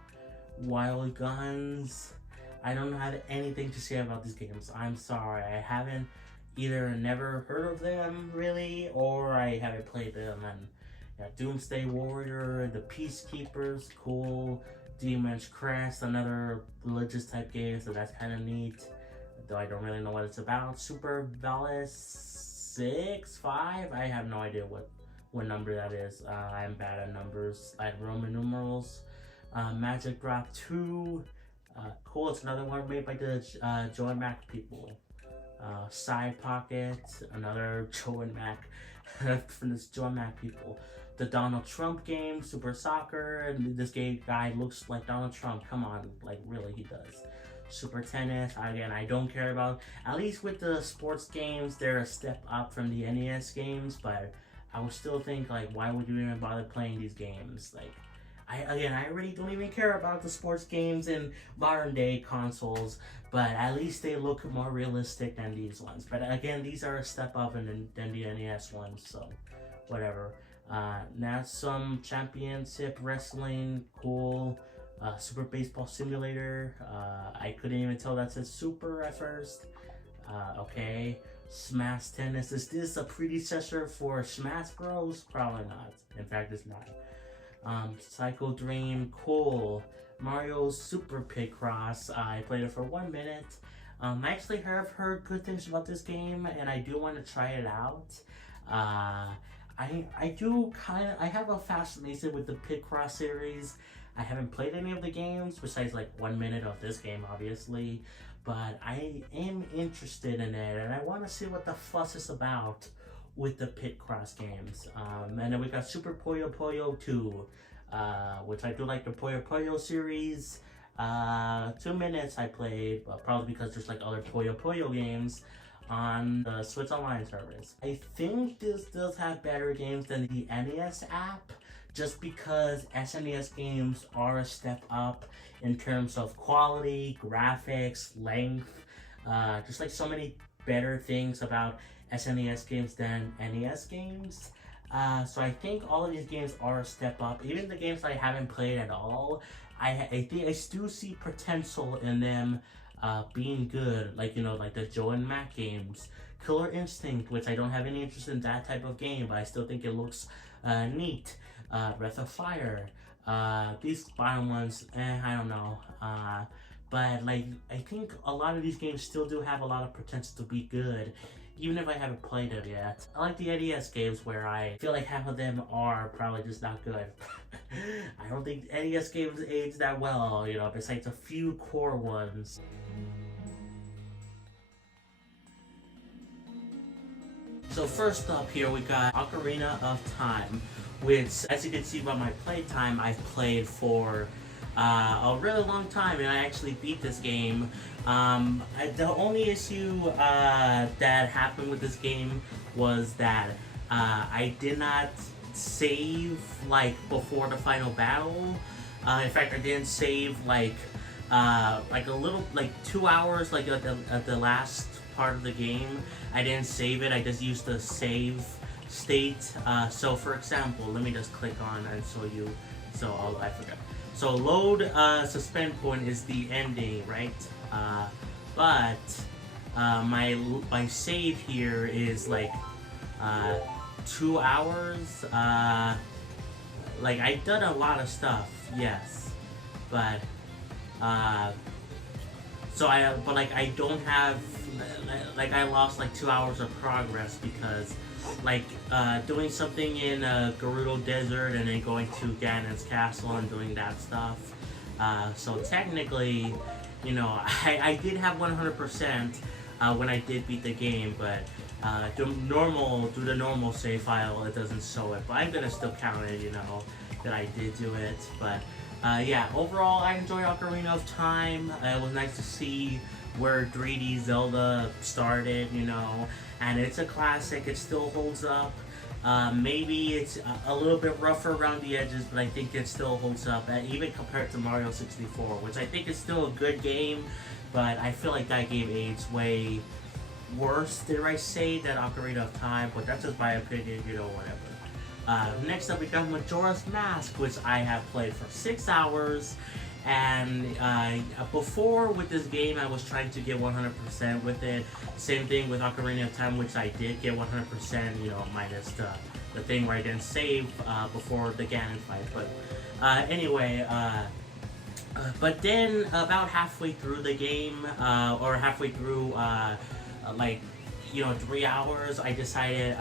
Wild Guns, I don't have anything to say about these games. I'm sorry. I haven't either never heard of them really, or I haven't played them. And yeah, Doomsday Warrior, The Peacekeepers, cool. Demon's Crest, another religious type game, so that's kind of neat. Though I don't really know what it's about. Super Valis 6, 5? I have no idea what number that is. I'm bad at numbers. I have Roman numerals. Magic Drop 2. Cool, it's another one made by the Joe and Mac people. Side Pocket, another Joe and Mac from this Joe and Mac people. The Donald Trump game, Super Soccer, and this guy looks like Donald Trump. Come on, like really, he does. Super Tennis, again, I don't care about. At least with the sports games, they're a step up from the NES games, but I would still think, like, why would you even bother playing these games? Like, I really don't even care about the sports games in modern day consoles, but at least they look more realistic than these ones. But again, these are a step up than the NES ones, so whatever. Now some championship wrestling, cool. Super Baseball Simulator. I couldn't even tell that said Super at first. Okay. Smash Tennis. Is this a predecessor for Smash Bros? Probably not. In fact, it's not. Psycho Dream, cool. Mario Super Picross. I played it for 1 minute. I actually have heard good things about this game, and I do want to try it out. I have a fascination with the Picross series. I haven't played any of the games besides like 1 minute of this game, obviously, but I am interested in it, and I want to see what the fuss is about with the Picross games. And then we got Super Puyo Puyo 2, which I do like the Puyo Puyo series. 2 minutes I played, but probably because there's like other Puyo Puyo games on the Switch Online service. I think this does have better games than the NES app, just because SNES games are a step up in terms of quality, graphics, length, just like so many better things about SNES games than NES games. So I think all of these games are a step up. Even the games I haven't played at all, I think I still see potential in them being good, like, you know, like the Joe and Mac games. Killer Instinct, which I don't have any interest in that type of game, but I still think it looks neat. Breath of Fire. These bottom ones, I don't know. But like, I think a lot of these games still do have a lot of potential to be good, even if I haven't played it yet. I like the NES games where I feel like half of them are probably just not good. I don't think NES games age that well, you know, besides a few core ones. So first up here we got Ocarina of Time, which, as you can see by my playtime, I've played for a really long time, and I actually beat this game. The only issue that happened with this game was that I did not save like before the final battle. In fact, I didn't save like a little, like 2 hours, like at the last part of the game. I didn't save it. I just used the save state. So for example, let me just click on and show you. So I forgot. So load suspend point is the ending, right? But my save here is like 2 hours. Like, I've done a lot of stuff, yes, but but like I don't have, like, I lost like 2 hours of progress because like doing something in Gerudo Desert and then going to Ganon's castle and doing that stuff. So technically, you know, I did have 100% when I did beat the game, but through the normal save file, it doesn't show it. But I'm gonna still count it, you know, that I did do it. But yeah, overall, I enjoy Ocarina of Time. It was nice to see where 3D Zelda started, you know, and it's a classic. It still holds up. Maybe it's a little bit rougher around the edges, but I think it still holds up, even compared to Mario 64, which I think is still a good game, but I feel like that game aged way worse, dare I say, than Ocarina of Time, but that's just my opinion, you know, whatever. Next up, we got Majora's Mask, which I have played for 6 hours, And before with this game, I was trying to get 100% with it. Same thing with Ocarina of Time, which I did get 100%, you know, minus the thing where I didn't save before the Ganon fight. But anyway, but then about halfway through the game, or halfway through, like, you know, 3 hours, I decided,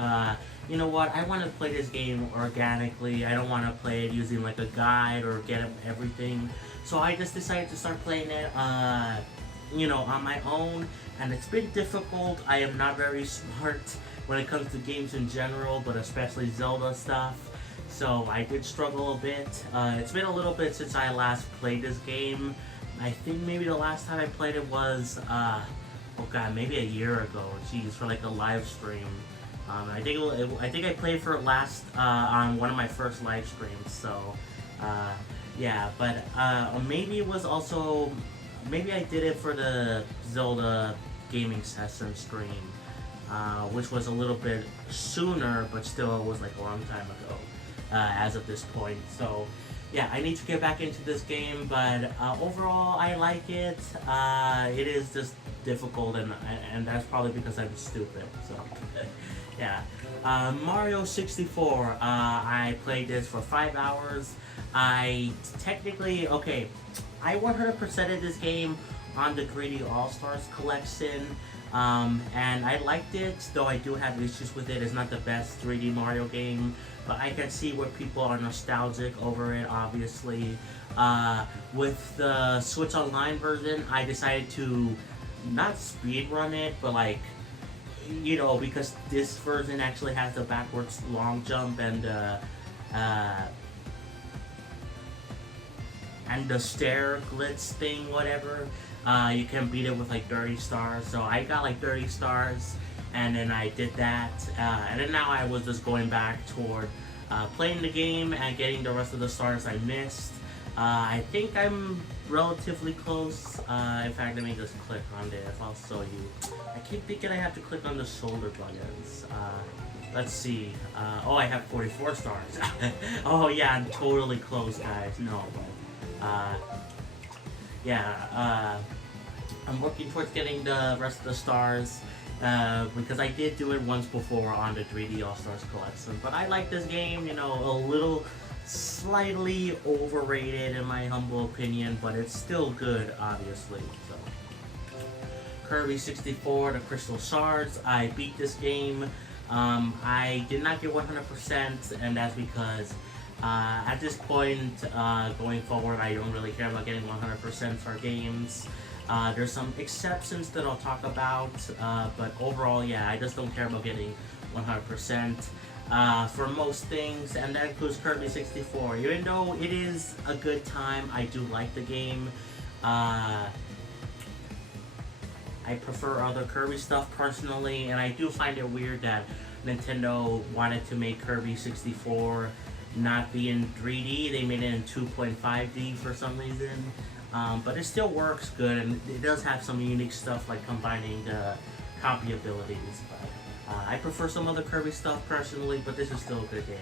you know what, I want to play this game organically. I don't want to play it using like a guide or get everything. So I just decided to start playing it, you know, on my own. And it's been difficult. I am not very smart when it comes to games in general, but especially Zelda stuff. So I did struggle a bit. It's been a little bit since I last played this game. I think maybe the last time I played it was, oh god, maybe a year ago. Jeez, for like a live stream. I think I played for it last on one of my first live streams. So yeah, but maybe it was also, maybe I did it for the Zelda gaming session stream, which was a little bit sooner, but still it was like a long time ago as of this point. So yeah, I need to get back into this game, but overall I like it. It is just difficult, and that's probably because I'm stupid. So yeah, Mario 64. I played this for 5 hours. I technically, okay, I 100%ed this game on the 3D All-Stars collection, and I liked it, though I do have issues with it. It's not the best 3D Mario game, but I can see where people are nostalgic over it, obviously. With the Switch Online version, I decided to not speedrun it, but like, you know, because this version actually has the backwards long jump and the stair glitch thing, whatever. You can beat it with like 30 stars. So I got like 30 stars, and then I did that. And then now I was just going back toward playing the game and getting the rest of the stars I missed. I think I'm relatively close. In fact, let me just click on this. I'll show you. I keep thinking I have to click on the shoulder buttons. Let's see. Oh, I have 44 stars. Oh yeah, I'm totally close, guys. No, but yeah, I'm working towards getting the rest of the stars, because I did do it once before on the 3D All-Stars collection. But I like this game, you know, a little slightly overrated in my humble opinion, but it's still good, obviously. So Kirby 64, the Crystal Shards. I beat this game. I did not get 100%, and that's because at this point, going forward, I don't really care about getting 100% for games. There's some exceptions that I'll talk about, but overall, yeah, I just don't care about getting 100% for most things, and that includes Kirby 64. Even though it is a good time, I do like the game. I prefer other Kirby stuff personally, and I do find it weird that Nintendo wanted to make Kirby 64 not be in 3D. They made it in 2.5D for some reason, but it still works good, and it does have some unique stuff like combining the copy abilities. But I prefer some other Kirby stuff personally, but this is still a good game.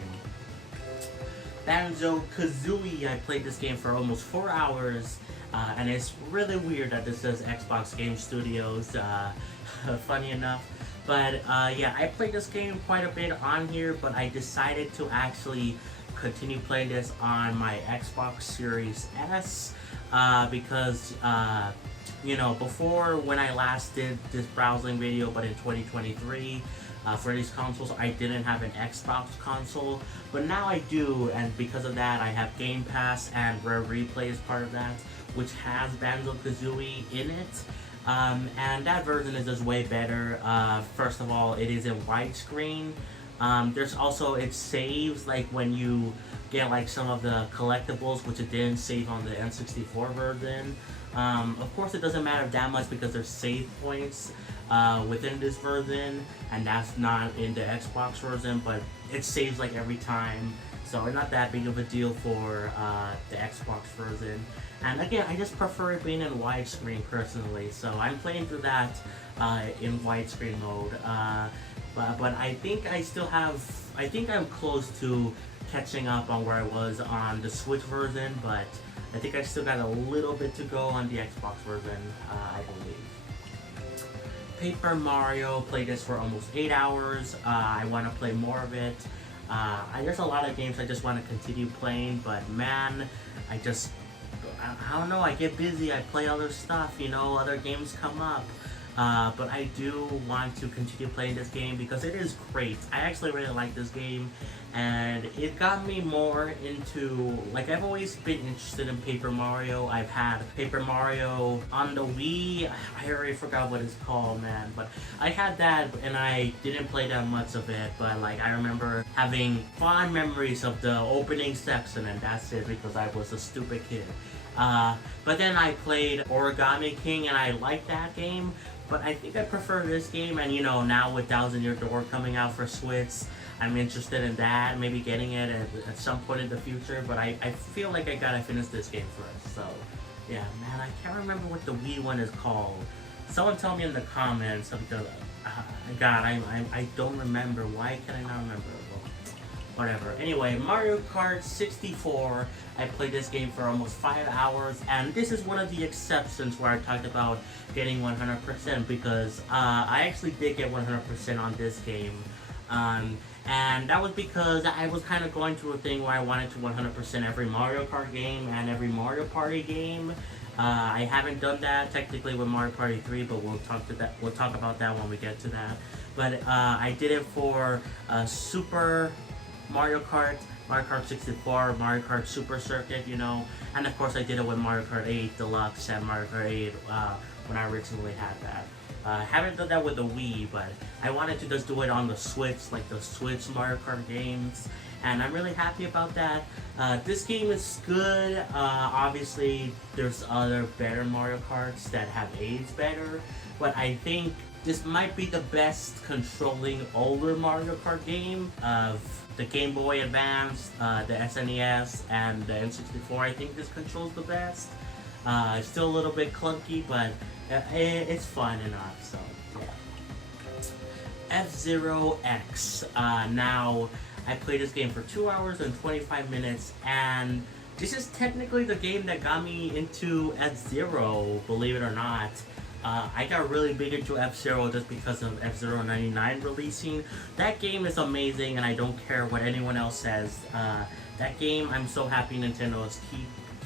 Banjo-Kazooie. I played this game for almost 4 hours, and it's really weird that this says Xbox Game Studios, funny enough. But yeah, I played this game quite a bit on here, but I decided to actually continue playing this on my Xbox Series S, because you know, before when I last did this browsing video, but in 2023, for these consoles, I didn't have an Xbox console, but now I do, and because of that, I have Game Pass, and Rare Replay is part of that, which has Banjo-Kazooie in it. And that version is just way better. First of all, it is in widescreen. There's also, it saves like when you get like some of the collectibles, which it didn't save on the N64 version. Of course, it doesn't matter that much because there's save points within this version, and that's not in the Xbox version, but it saves like every time. So it's not that big of a deal for the Xbox version. And again, I just prefer it being in widescreen personally, so I'm playing through that in widescreen mode. But I think I still have, I think I'm close to catching up on where I was on the Switch version, but I think I still got a little bit to go on the Xbox version, I believe. Paper Mario, played this for almost 8 hours. I want to play more of it. There's a lot of games I just want to continue playing, but man, I don't know, I get busy, I play other stuff, you know, other games come up. But I do want to continue playing this game because it is great. I actually really like this game, and it got me more into, like, I've always been interested in Paper Mario. I've had Paper Mario on the Wii. I already forgot what it's called, man, but I had that and I didn't play that much of it, but like I remember having fond memories of the opening section, and that's it because I was a stupid kid. But then I played Origami King and I liked that game, but I think I prefer this game, and you know, now with Thousand Year Door coming out for Switch, I'm interested in that, maybe getting it at some point in the future, but I feel like I gotta finish this game first, so yeah, man, I can't remember what the Wii one is called. Someone tell me in the comments, because, God, I don't remember. Why can I not remember? Whatever. Anyway, Mario Kart 64, I played this game for almost 5 hours, and this is one of the exceptions where I talked about getting 100% because I actually did get 100% on this game. And that was because I was kind of going through a thing where I wanted to 100% every Mario Kart game and every Mario Party game. I haven't done that technically with Mario Party 3, but we'll talk about that when we get to that. But I did it for Super Mario Kart, Mario Kart 64, Mario Kart Super Circuit, you know, and of course I did it with Mario Kart 8 Deluxe and Mario Kart 8 when I originally had that. I haven't done that with the Wii, but I wanted to just do it on the Switch, like the Switch Mario Kart games, and I'm really happy about that. This game is good. Obviously, there's other better Mario Karts that have aged better, but I think this might be the best controlling older Mario Kart game of the Game Boy Advance, the SNES, and the N64. I think this controls the best. It's still a little bit clunky, but it's fun enough, so yeah. F-Zero X. Now, I played this game for 2 hours and 25 minutes, and this is technically the game that got me into F-Zero, believe it or not. I got really big into F-Zero just because of F-Zero 99 releasing. That game is amazing, and I don't care what anyone else says. That game, I'm so happy Nintendo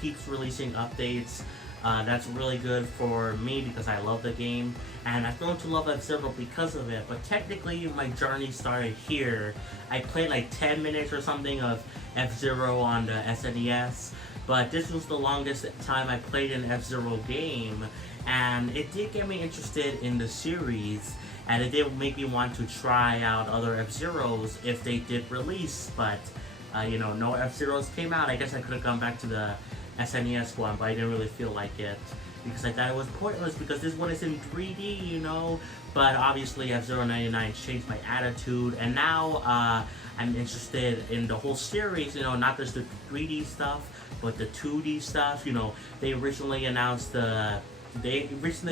keeps releasing updates. That's really good for me because I love the game, and I've grown to love F-Zero because of it. But technically, my journey started here. I played like 10 minutes or something of F-Zero on the SNES, but this was the longest time I played an F-Zero game, and it did get me interested in the series, and it did make me want to try out other F-Zeros if they did release, but you know, no F-Zeros came out. I guess I could have gone back to the SNES one, but I didn't really feel like it because I thought it was pointless because this one is in 3D, you know. But obviously F-Zero 99 changed my attitude, and now I'm interested in the whole series, you know, not just the 3D stuff, but the 2D stuff. You know, they recently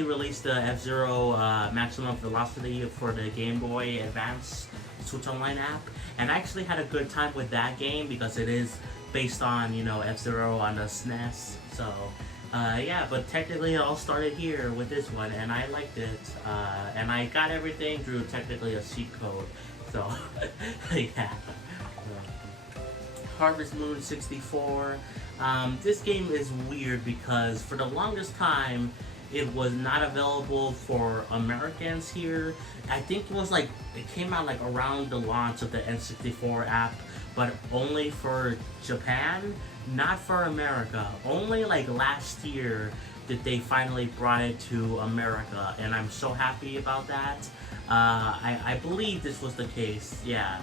released the F-Zero Maximum Velocity for the Game Boy Advance Switch Online app, and I actually had a good time with that game because it is based on, you know, F-Zero on the SNES. So yeah, but technically it all started here with this one, and I liked it, and I got everything through technically a cheat code. So yeah. Harvest Moon 64. This game is weird because for the longest time it was not available for Americans here. I think it was like, it came out like around the launch of the N64 app, but only for Japan, not for America. Only like last year did they finally brought it to America, and I'm so happy about that. I believe this was the case, yeah.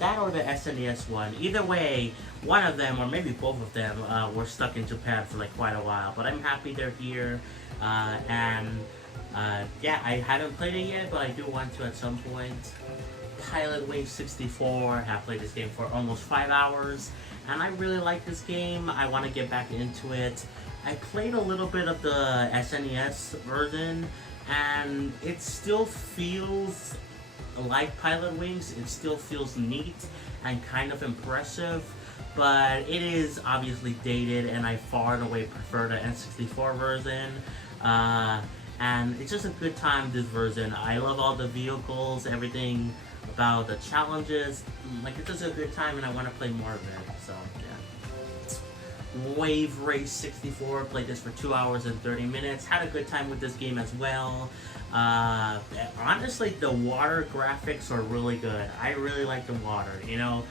That or the SNES one. Either way, one of them, or maybe both of them, were stuck in Japan for like quite a while, but I'm happy they're here. Yeah, I haven't played it yet, but I do want to at some point. Pilot Wing 64, I have played this game for almost 5 hours, and I really like this game. I want to get back into it. I played a little bit of the SNES version, and it still feels like Pilot Wings, it still feels neat and kind of impressive, but it is obviously dated, and I far and away prefer the N64 version. And it's just a good time, this version. I love all the vehicles, everything about the challenges. Like, it's just a good time, and I want to play more of it. So yeah. Wave Race 64, played this for 2 hours and 30 minutes. Had a good time with this game as well. Honestly, the water graphics are really good. I really like the water. You know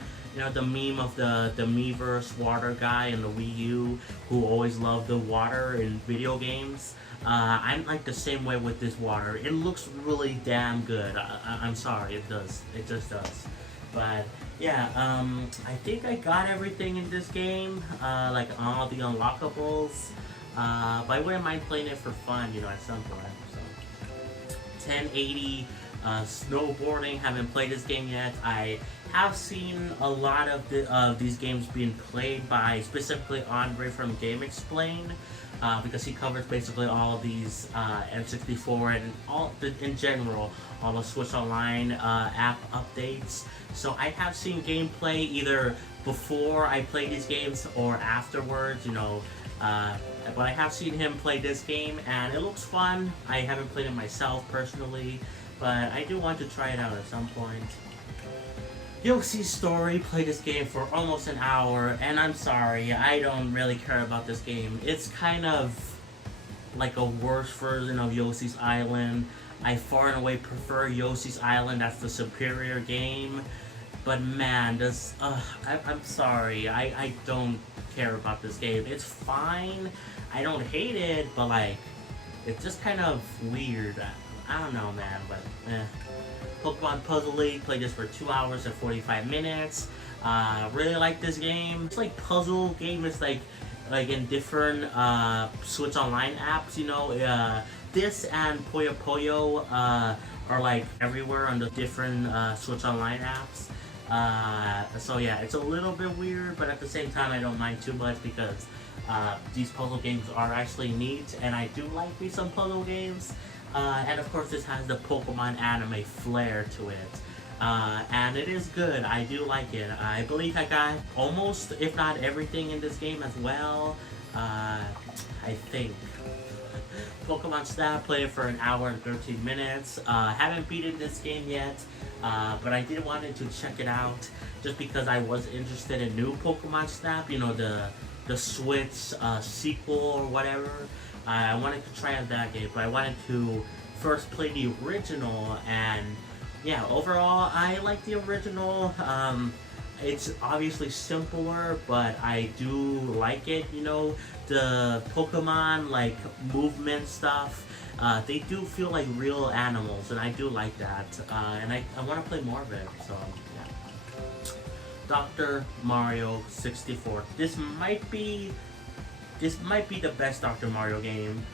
the meme of the Miiverse water guy in the Wii U who always loved the water in video games. I'm like the same way with this water. It looks really damn good. I'm sorry, it does. It just does. But yeah, I think I got everything in this game, like all the unlockables. But I wouldn't mind playing it for fun, at some point. So 1080 snowboarding. Haven't played this game yet. I have seen a lot of these games being played by specifically Andre from Game Explain. Because he covers basically all of these N64 and in general all the Switch Online app updates. So I have seen gameplay either before I play these games or afterwards, but I have seen him play this game and it looks fun. I haven't played it myself personally, but I do want to try it out at some point. Yoshi's Story, played this game for almost an hour, and I'm sorry, I don't really care about this game. It's kind of like a worse version of Yoshi's Island. I far and away prefer Yoshi's Island, that's the superior game. But man, I'm sorry, I don't care about this game. It's fine, I don't hate it, but like, it's just kind of weird. I don't know, man, but Pokemon Puzzle League, played this for 2 hours and 45 minutes. Really like this game. It's like puzzle game. It's like in different Switch Online apps. This and Puyo Puyo are like everywhere on the different Switch Online apps. So yeah, it's a little bit weird, but at the same time, I don't mind too much because these puzzle games are actually neat, and I do like me some puzzle games. And of course this has the Pokemon anime flair to it. And it is good. I do like it. I believe I got almost, if not everything in this game as well. I think. Pokemon Snap, played it for an hour and 13 minutes. Haven't beaten this game yet, but I did wanted to check it out just because I was interested in new Pokemon Snap, the Switch sequel or whatever. I wanted to try out that game, but I wanted to first play the original, and yeah, overall, I like the original. It's obviously simpler, but I do like it, the Pokemon, like, movement stuff, they do feel like real animals, and I do like that, and I want to play more of it, so, yeah. Dr. Mario 64. This might be the best Dr. Mario game.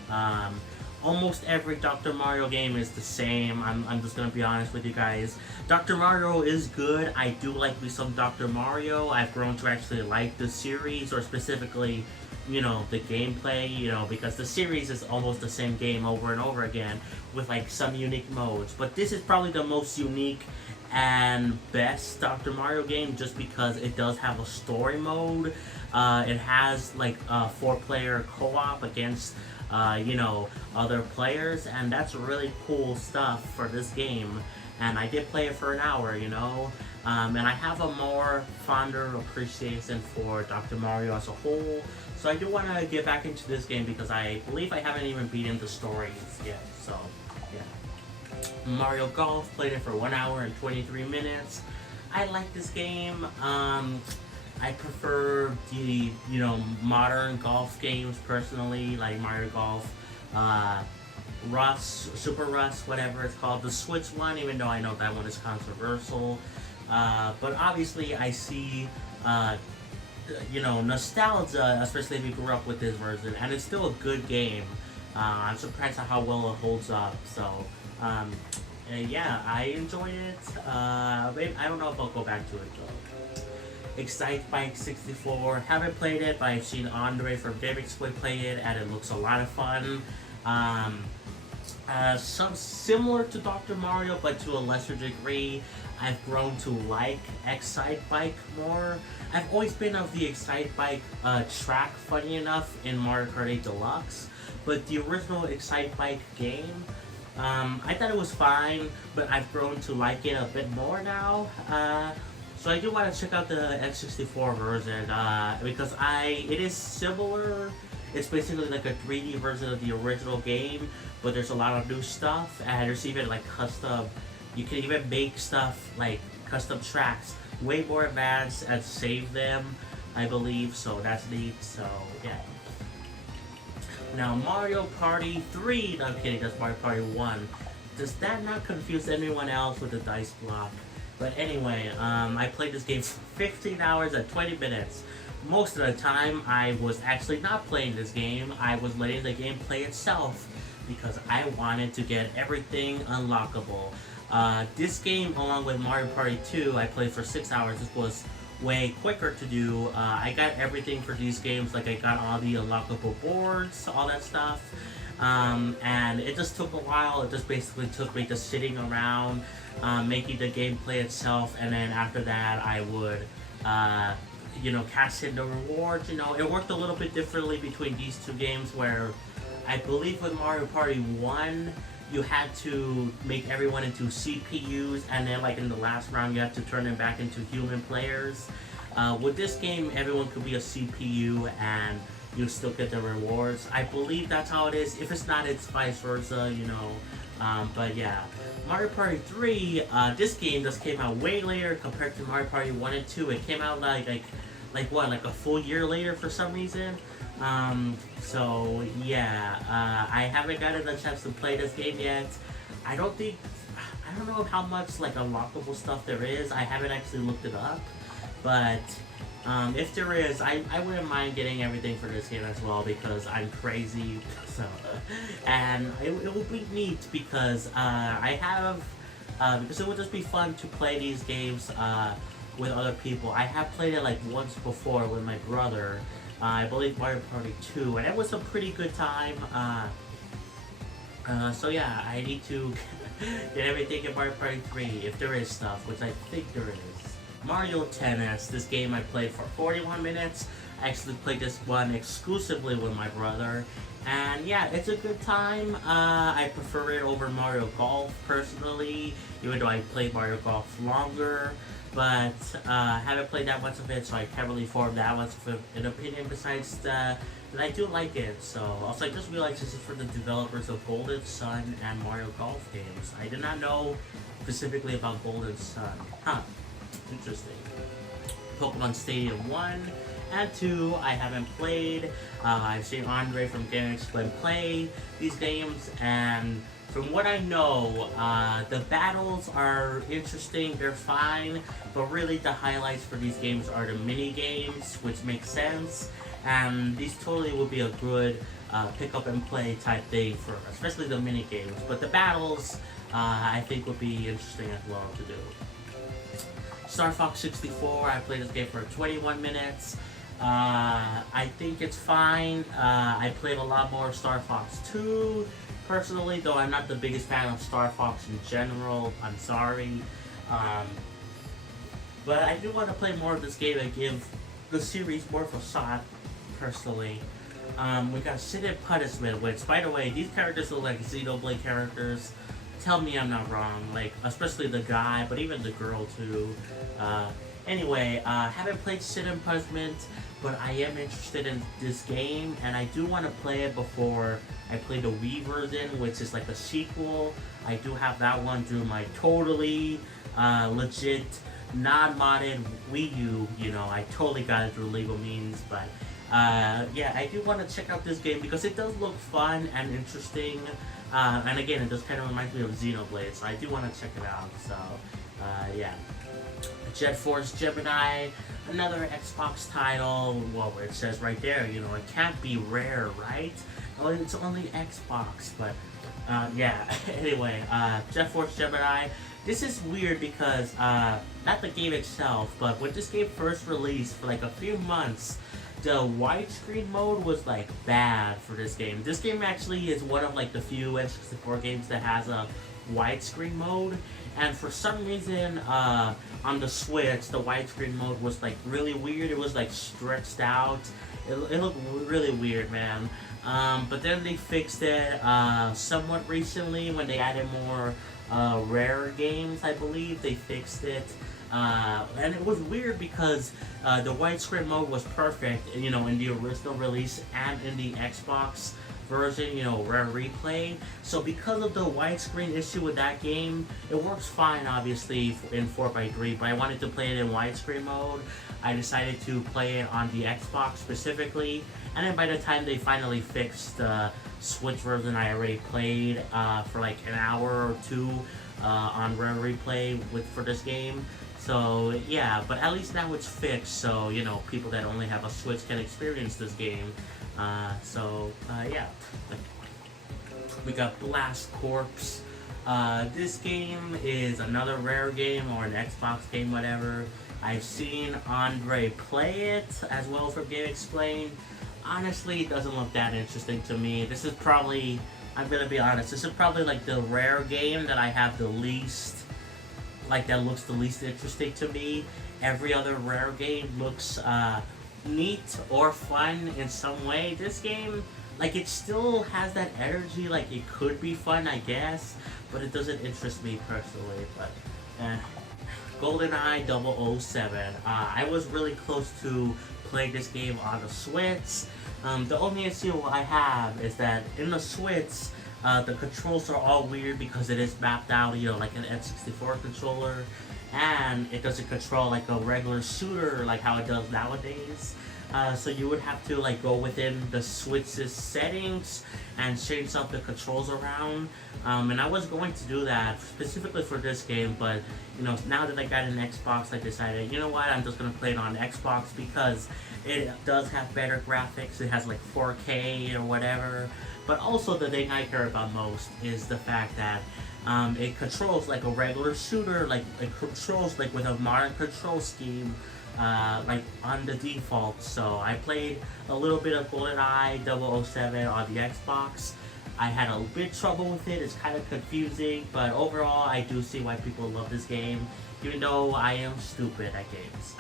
Almost every Dr. Mario game is the same. I'm just gonna be honest with you guys. Dr. Mario is good. I do like me some Dr. Mario. I've grown to actually like the series, or specifically, the gameplay, because the series is almost the same game over and over again with like some unique modes. But this is probably the most unique and best Dr. Mario game just because it does have a story mode. It has like a 4-player co-op against other players, and that's really cool stuff for this game. And I did play it for an hour, and I have a more fonder appreciation for Dr. Mario as a whole. So I do want to get back into this game because I believe I haven't even beaten the stories yet. So yeah. Mario Golf, played it for 1 hour and 23 minutes. I like this game. I prefer the, modern golf games personally, like Mario Golf, Rust, Super Rust, whatever it's called. The Switch one, even though I know that one is controversial. But obviously I see, nostalgia, especially if you grew up with this version, and it's still a good game. I'm surprised at how well it holds up, so, yeah, I enjoyed it. I don't know if I'll go back to it though. Excite Bike 64, haven't played it, but I've seen Andre from Gaming Explain play it, and it looks a lot of fun. Some similar to Dr. Mario, but to a lesser degree. I've grown to like Excite Bike more. I've always been of the Excite Bike track, funny enough, in Mario Kart 8 Deluxe. But the original Excite Bike game, I thought it was fine, but I've grown to like it a bit more now. So I do want to check out the N64 version because it is similar. It's basically like a 3D version of the original game, but there's a lot of new stuff, and there's even like custom. You can even make stuff like custom tracks, way more advanced, and save them, I believe. So that's neat. So yeah. Now Mario Party 3. No, I'm kidding. That's Mario Party 1. Does that not confuse anyone else with the dice block? But anyway, I played this game for 15 hours and 20 minutes. Most of the time, I was actually not playing this game. I was letting the game play itself because I wanted to get everything unlockable. This game, along with Mario Party 2, I played for 6 hours. This was way quicker to do. I got everything for these games, like I got all the unlockable boards, all that stuff. And it just took a while. It just basically took me just sitting around, making the gameplay itself, and then after that I would cash in the rewards. It worked a little bit differently between these two games, where I believe with Mario Party 1 you had to make everyone into CPUs, and then like in the last round you have to turn them back into human players. With this game, everyone could be a CPU and you still get the rewards. I believe that's how it is. If it's not, it's vice versa, but yeah. Mario Party 3, this game just came out way later compared to Mario Party 1 and 2. It came out like a full year later for some reason. So yeah, I haven't gotten a chance to play this game yet. I don't know how much like unlockable stuff there is. I haven't actually looked it up, but if there is, I wouldn't mind getting everything for this game as well, because I'm crazy. So, and it will be neat because because it would just be fun to play these games with other people. I have played it like once before with my brother. I believe Mario Party 2, and it was a pretty good time. So yeah, I need to get everything in Mario Party 3 if there is stuff, which I think there is. Mario Tennis, this game I played for 41 minutes. I actually played this one exclusively with my brother, and yeah, it's a good time. I prefer it over Mario Golf personally, even though I played Mario Golf longer. But I haven't played that much of it, so I can't really form that much of an opinion besides that I do like it. So also, I just realized this is for the developers of Golden Sun and Mario Golf games. I did not know specifically about Golden Sun. Huh, interesting. Pokemon Stadium 1 and 2 I haven't played. I've seen Andre from Gamertag play these games, and from what I know, the battles are interesting, they're fine, but really the highlights for these games are the mini games, which makes sense, and these totally would be a good pick up and play type thing for especially the mini games. But the battles, I think would be interesting as well to do. Star Fox 64, I played this game for 21 minutes. I think it's fine. I played a lot more Star Fox 2. Personally, though, I'm not the biggest fan of Star Fox in general. I'm sorry. But I do want to play more of this game and give the series more of a shot, personally. We got Sin and Punishment, which, by the way, these characters look like Xenoblade characters. Tell me I'm not wrong. Like, especially the guy, but even the girl, too. Anyway, haven't played Sin and Punishment, but I am interested in this game, and I do want to play it before I play the Wii version, which is like a sequel. I do have that one through my totally legit, non-modded Wii U. I totally got it through legal means, but yeah, I do want to check out this game because it does look fun and interesting. And again, it just kind of reminds me of Xenoblade, so I do want to check it out. So, yeah. Jet Force Gemini, another Xbox title. Well, it says right there, it can't be rare, right? Oh, it's only Xbox, but yeah. Anyway, Jet Force Gemini. This is weird because not the game itself, but when this game first released for like a few months, the widescreen mode was like bad for this game. This game actually is one of like the few N64 games that has a widescreen mode, and for some reason on the Switch the widescreen mode was like really weird. It was like stretched out. It looked really weird, man. But then they fixed it somewhat recently when they added more rare games. I believe they fixed it. And it was weird because the widescreen mode was perfect, you know, in the original release and in the Xbox version, you know, Rare Replay. So because of the widescreen issue with that game, it works fine, obviously, in 4x3, but I wanted to play it in widescreen mode. I decided to play it on the Xbox specifically, and then by the time they finally fixed the Switch version, I already played for like an hour or two on Rare Replay for this game. So yeah, but at least now it's fixed, so you know, people that only have a Switch can experience this game. Yeah, we got Blast Corps. This game is another Rare game or an Xbox game, whatever. I've seen Andre play it as well for Game Explained. Honestly, it doesn't look that interesting to me. This is probably, I'm gonna be honest, this is probably like the Rare game that I have the least, like that looks the least interesting to me. Every other Rare game looks neat or fun in some way. This game, like, it still has that energy, like it could be fun, I guess, but it doesn't interest me personally. But GoldenEye 007. I was really close to playing this game on the Switch. The only issue I have is that in the Switch, the controls are all weird because it is mapped out, you know, like an N64 controller, and it doesn't control like a regular shooter like how it does nowadays. So you would have to like go within the Switch's settings and change up the controls around. And I was going to do that specifically for this game, but you know, now that I got an Xbox, I decided, you know what, I'm just gonna play it on Xbox because it does have better graphics. It has like 4K or whatever. But also the thing I care about most is the fact that it controls like a regular shooter, like it controls like with a modern control scheme, like on the default. So I played a little bit of GoldenEye 007 on the Xbox. I had a bit trouble with it. It's kind of confusing, but overall I do see why people love this game, even though I am stupid at games.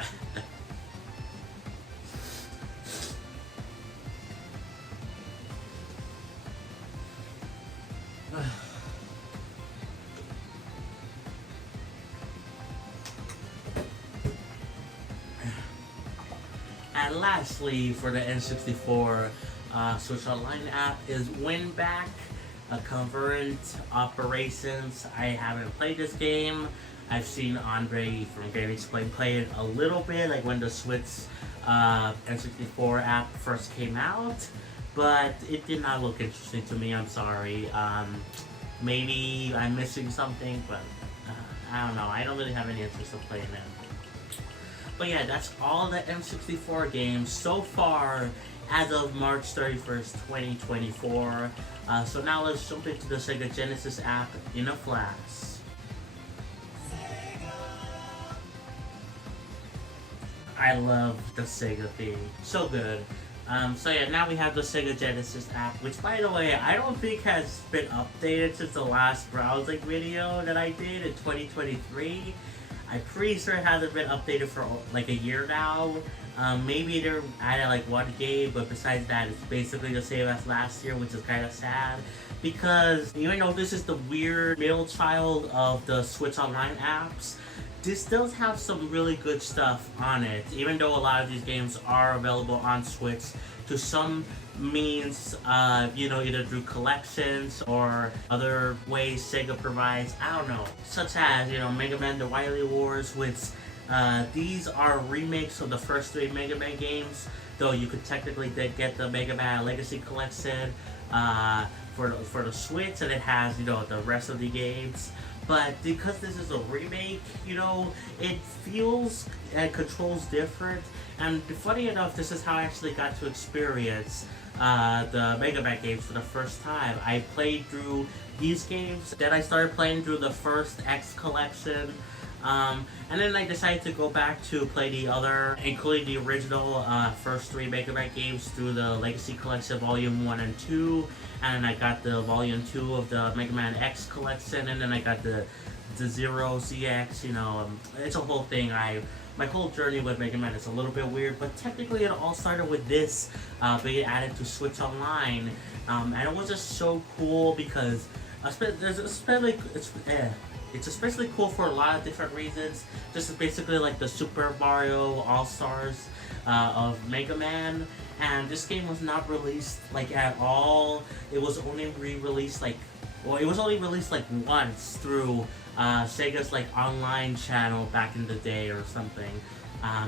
And lastly, for the N64 Switch Online app is Winback, a Convergent Operations. I haven't played this game. I've seen Andre from Game Explained play it a little bit, like when the Switch N64 app first came out, but it did not look interesting to me. I'm sorry. Maybe I'm missing something, but I don't know. I don't really have any interest in playing it. But yeah, that's all the N64 games so far as of March 31st, 2024. So now let's jump into the Sega Genesis app in a flash. I love the Sega theme. So good. So yeah, now we have the Sega Genesis app, which by the way, I don't think has been updated since the last browsing video that I did in 2023. I'm pretty sure it hasn't been updated for like a year now. Maybe they're added like one game, but besides that, it's basically the same as last year, which is kind of sad. Because even though this is the weird middle child of the Switch Online apps, this does have some really good stuff on it. Even though a lot of these games are available on Switch to some means, you know, either through collections or other ways Sega provides, I don't know. Such as, you know, Mega Man The Wily Wars, which these are remakes of the first 3 Mega Man games, though you could technically get the Mega Man Legacy Collection for the Switch, and it has, you know, the rest of the games. But because this is a remake, you know, it feels and controls different. And funny enough, this is how I actually got to experience the Mega Man games for the first time. I played through these games, then I started playing through the first X Collection, And then I decided to go back to play the other, including the original first 3 Mega Man games through the Legacy Collection Volume 1 and 2. And I got the Volume 2 of the Mega Man X Collection, and then I got the Zero ZX, it's a whole thing. My whole journey with Mega Man is a little bit weird, but technically it all started with this being added to Switch Online, and it was just so cool because it's especially cool for a lot of different reasons. This is basically like the Super Mario All-Stars of Mega Man, and this game was not released like at all. It was only released like once through Sega's like online channel back in the day or something.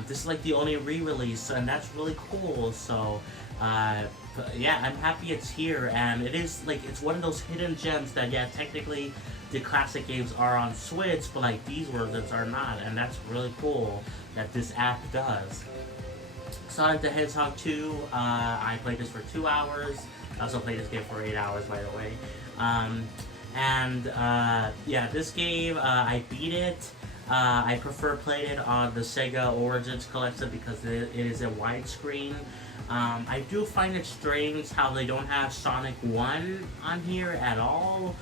This is like the only re-release, and that's really cool. So yeah, I'm happy it's here, and it is like it's one of those hidden gems that technically the classic games are on Switch, but like these versions are not, and that's really cool that this app does. Sonic the Hedgehog 2, I played this for 2 hours. I also played this game for 8 hours, by the way. Yeah, this game, I beat it. I prefer playing it on the Sega Origins Collection because it is a widescreen. I do find it strange how they don't have Sonic 1 on here at all.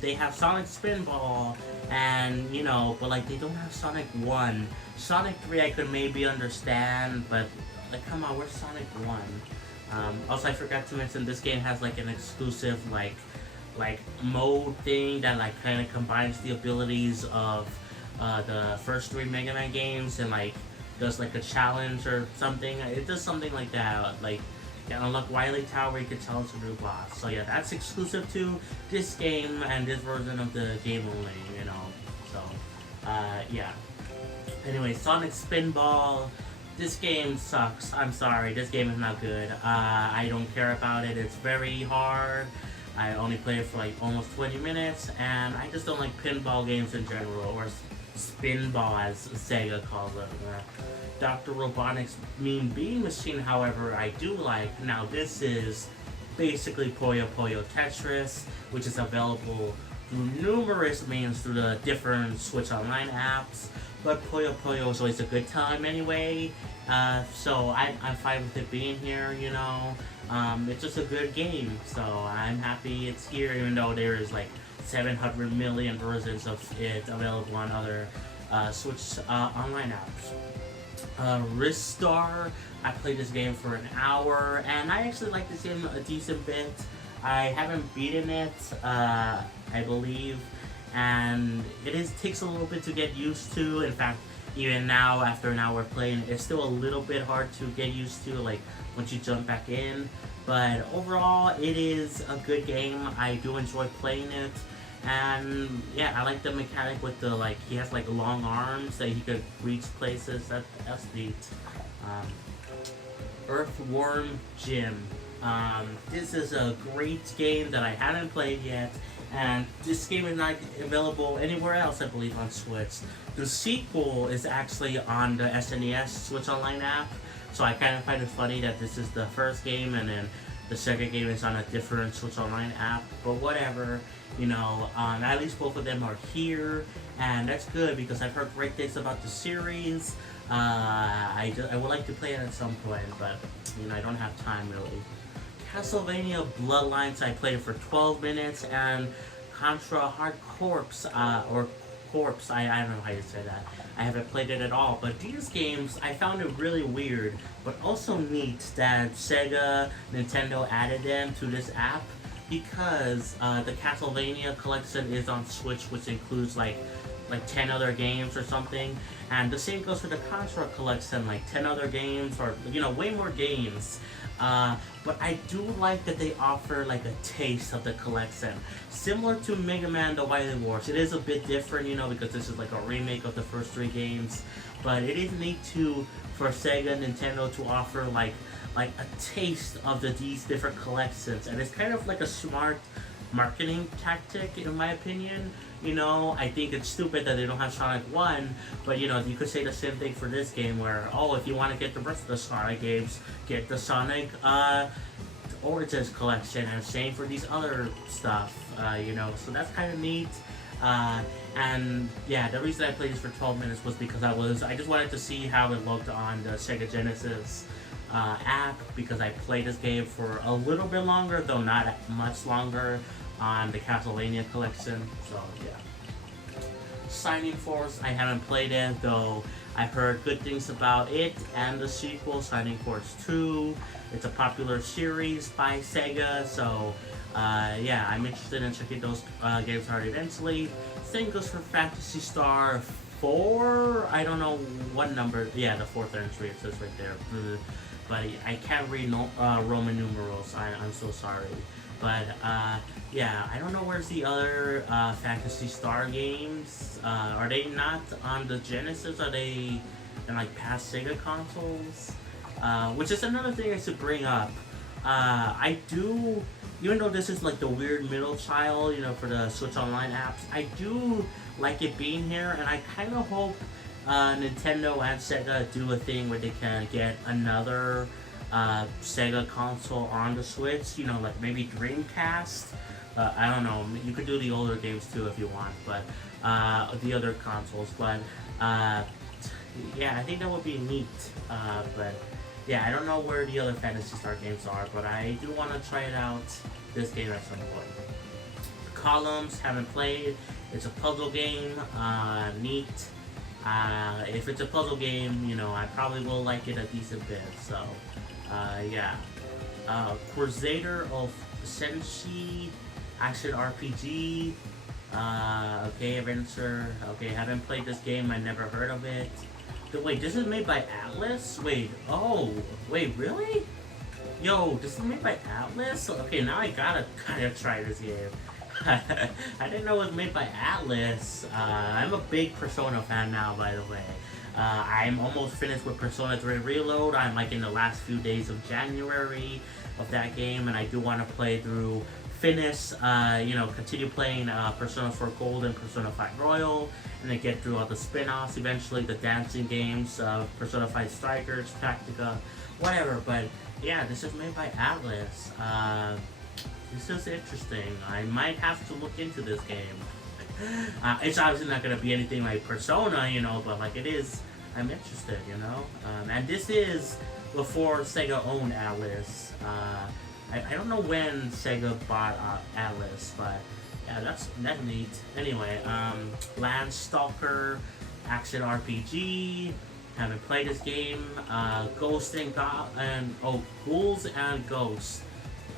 They have Sonic Spinball, and but like they don't have Sonic 1. Sonic 3 I could maybe understand, but like come on, where's Sonic 1? Also, I forgot to mention this game has like an exclusive like mode thing that like kind of combines the abilities of the first 3 Mega Man games and like does like a challenge or something. It does something like that. Like you can unlock Wily Tower where you can challenge a new boss. So yeah, that's exclusive to this game and this version of the game only. So yeah. Anyway, Sonic Spinball. This game sucks. I'm sorry. This game is not good. I don't care about it. It's very hard. I only played it for like almost 20 minutes, and I just don't like pinball games in general, or spinball as Sega calls it. Dr. Robotnik's Mean Bean Machine, however, I do like. Now this is basically Puyo Puyo Tetris, which is available through numerous means through the different Switch Online apps. But Puyo Puyo is always a good time anyway, so I'm fine with it being here, It's just a good game, so I'm happy it's here, even though there is like 700 million versions of it available on other Switch Online apps. Ristar, I played this game for an hour, and I actually like this game a decent bit. I haven't beaten it, I believe, and it takes a little bit to get used to. In fact, even now, after an hour playing, it's still a little bit hard to get used to, like, once you jump back in. But overall, it is a good game. I do enjoy playing it. And, yeah, I like the mechanic with the, like, he has, like, long arms that he could reach places. That's neat. Earthworm Jim. This is a great game that I haven't played yet. And this game is not available anywhere else, I believe, on Switch. The sequel is actually on the SNES Switch Online app, so I kind of find it funny that this is the first game and then the second game is on a different Switch Online app, but whatever, at least both of them are here, and that's good because I've heard great things about the series. I would like to play it at some point, but, I don't have time really. Castlevania Bloodlines, I played it for 12 minutes, and Contra Hard Corpse, or Corpse, I don't know how you say that. I haven't played it at all, but these games, I found it really weird, but also neat that Sega, Nintendo added them to this app, because the Castlevania collection is on Switch, which includes like 10 other games or something, and the same goes for the Contra collection, like 10 other games, or way more games. But I do like that they offer like a taste of the collection, similar to Mega Man The Wily Wars. It is a bit different, because this is like a remake of the first 3 games, but it is neat for Sega and Nintendo to offer like a taste of these different collections, and it's kind of like a smart marketing tactic, in my opinion. I think it's stupid that they don't have Sonic 1, but you could say the same thing for this game where, if you want to get the rest of the Sonic games, get the Sonic Origins collection, and same for these other stuff, so that's kind of neat. And yeah, the reason I played this for 12 minutes was because I just wanted to see how it looked on the Sega Genesis app, because I played this game for a little bit longer, though not much longer, on the Castlevania collection. So yeah. Shining Force, I haven't played it, though I've heard good things about it and the sequel, Shining Force 2. It's a popular series by Sega, so yeah, I'm interested in checking those games out eventually. Same goes for Phantasy Star 4. I don't know what number. Yeah, the 4th entry, it says right there. But I can't read Roman numerals. I'm so sorry. But yeah, I don't know where's the other Phantasy Star games. Are they not on the Genesis? Are they in like past Sega consoles? Which is another thing I should bring up. I do, even though this is like the weird middle child, you know, for the Switch Online apps, I do like it being here, and I kind of hope Nintendo and Sega do a thing where they can get another Sega console on the Switch, you know, like maybe Dreamcast. I don't know, you could do the older games too if you want, but the other consoles, but yeah, I think that would be neat, but yeah, I don't know where the other Phantasy Star games are, but I do want to try it out, this game at some point. Columns, haven't played. It's a puzzle game, neat. If it's a puzzle game, you know, I probably will like it a decent bit, so yeah. Crusader of Senshi, action RPG. Okay, adventure. Okay, haven't played this game, I never heard of it. Wait, this is made by Atlas? Wait, oh, wait, really? Yo, this is made by Atlas? Okay, now I gotta kind of try this game. I didn't know it was made by Atlas. I'm a big Persona fan now, by the way. I'm almost finished with Persona 3 Reload. I'm like in the last few days of January of that game, and I do want to play through, finish, you know, continue playing Persona 4 Gold and Persona 5 Royal, and then get through all the spin-offs, eventually the dancing games, Persona 5 Strikers, Tactica, whatever. But yeah, this is made by Atlas. This is interesting. I might have to look into this game. It's obviously not going to be anything like Persona, you know, but like it is, I'm interested, you know. And this is before Sega owned Atlas. I don't know when Sega bought Atlas, but yeah, that's neat. Anyway, Landstalker, action RPG. Haven't played this game. Ghouls and Ghosts.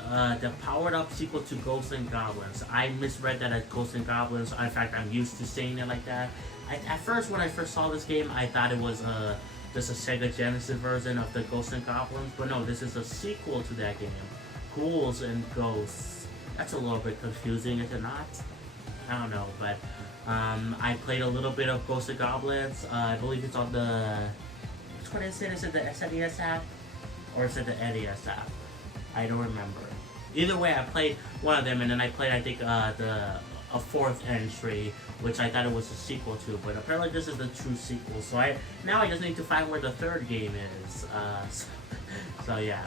The powered up sequel to Ghosts and Goblins. I misread that as Ghosts and Goblins. In fact, I'm used to saying it like that. At first, when I first saw this game, I thought it was just a Sega Genesis version of the Ghosts and Goblins, but no, this is a sequel to that game. Ghouls and Ghosts. That's a little bit confusing, is it not? I don't know, but I played a little bit of Ghosts and Goblins. I believe it's on the... Which one is it? Is it the SNES app? Or is it the NES app? I don't remember. Either way, I played one of them, and then I played, I think, a 4th entry, which I thought it was a sequel to, but apparently this is the true sequel. So now I just need to find where the 3rd game is. So yeah.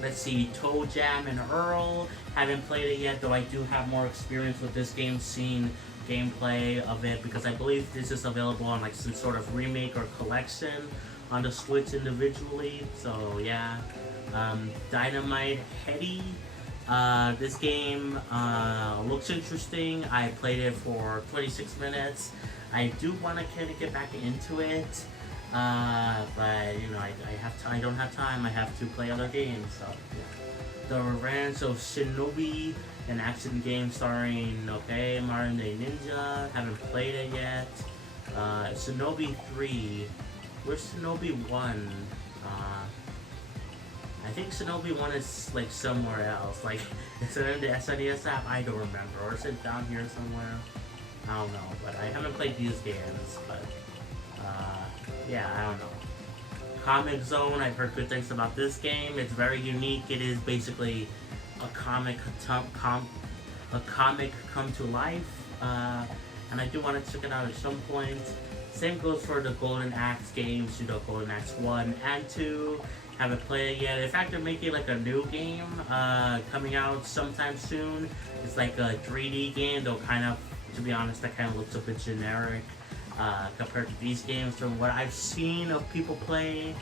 Let's see, Toe Jam and Earl. Haven't played it yet, though I do have more experience with this game, seeing gameplay of it, because I believe this is available on like some sort of remake or collection on the Switch individually. So yeah. Dynamite Heady. This game looks interesting. I played it for 26 minutes. I do want to kind of get back into it, but you know, I don't have time. I have to play other games. So yeah. The Revenge of Shinobi, an action game starring Modern Day Ninja. Haven't played it yet. Shinobi 3. Where's Shinobi 1? I think Shinobi 1 is like somewhere else. Like, is it in the SNES app? I don't remember. Or is it down here somewhere? I don't know. But I haven't played these games. But yeah, I don't know. Comic Zone. I've heard good things about this game. It's very unique. It is basically a comic come to life. And I do want to check it out at some point. Same goes for the Golden Axe games, you know, Golden Axe 1 and 2. Haven't played it yet. In fact, they're making like a new game coming out sometime soon. It's like a 3D game, though kind of, to be honest, that kind of looks a bit generic compared to these games from what I've seen of people play.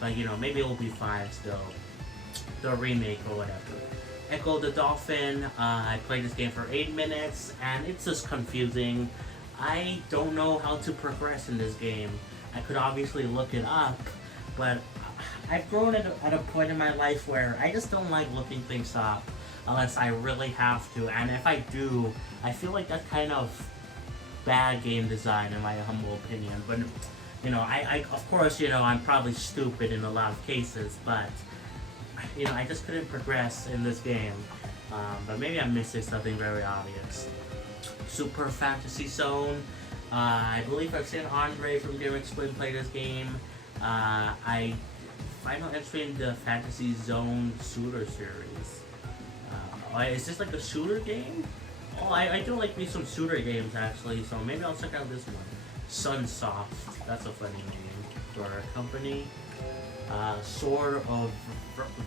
But you know, maybe it'll be fine still. The remake or whatever. Echo the Dolphin, I played this game for 8 minutes and it's just confusing. I don't know how to progress in this game. I could obviously look it up, but I've grown at a point in my life where I just don't like looking things up unless I really have to, and if I do, I feel like that's kind of bad game design in my humble opinion. But you know, I of course, you know, I'm probably stupid in a lot of cases, but you know, I just couldn't progress in this game. But maybe I'm missing something very obvious. Super Fantasy Zone. I believe I've seen Andre from Gamertag play this game. I final entry in the Fantasy Zone shooter series. Is this like a shooter game? Oh, I do like me some shooter games actually, so maybe I'll check out this one. Sunsoft. That's a funny name for a company. Sword of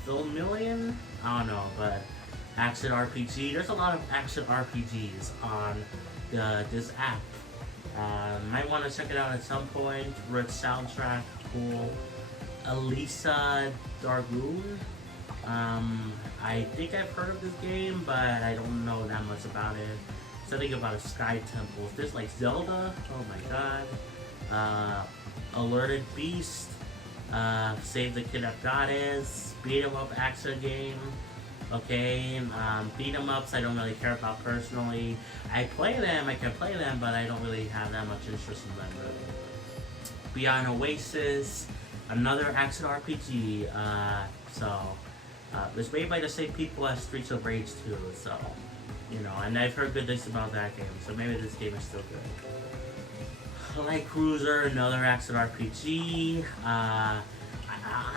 Vermilion? I don't know, but action RPG. There's a lot of action RPGs on this app. Might want to check it out at some point. Rich soundtrack, cool. Elisa Dargoon. I think I've heard of this game, but I don't know that much about it. Something about a sky temple. Is this like Zelda? Oh my god. Alerted Beast. Save the Kidnapped Goddess. Beat 'em up action game. Okay, beat 'em ups I don't really care about personally. I play them, I can play them, but I don't really have that much interest in them really. Beyond Oasis, another action RPG. It's made by the same people as Streets of Rage 2, so you know, and I've heard good things about that game, so maybe this game is still good. Light Cruiser, another action RPG.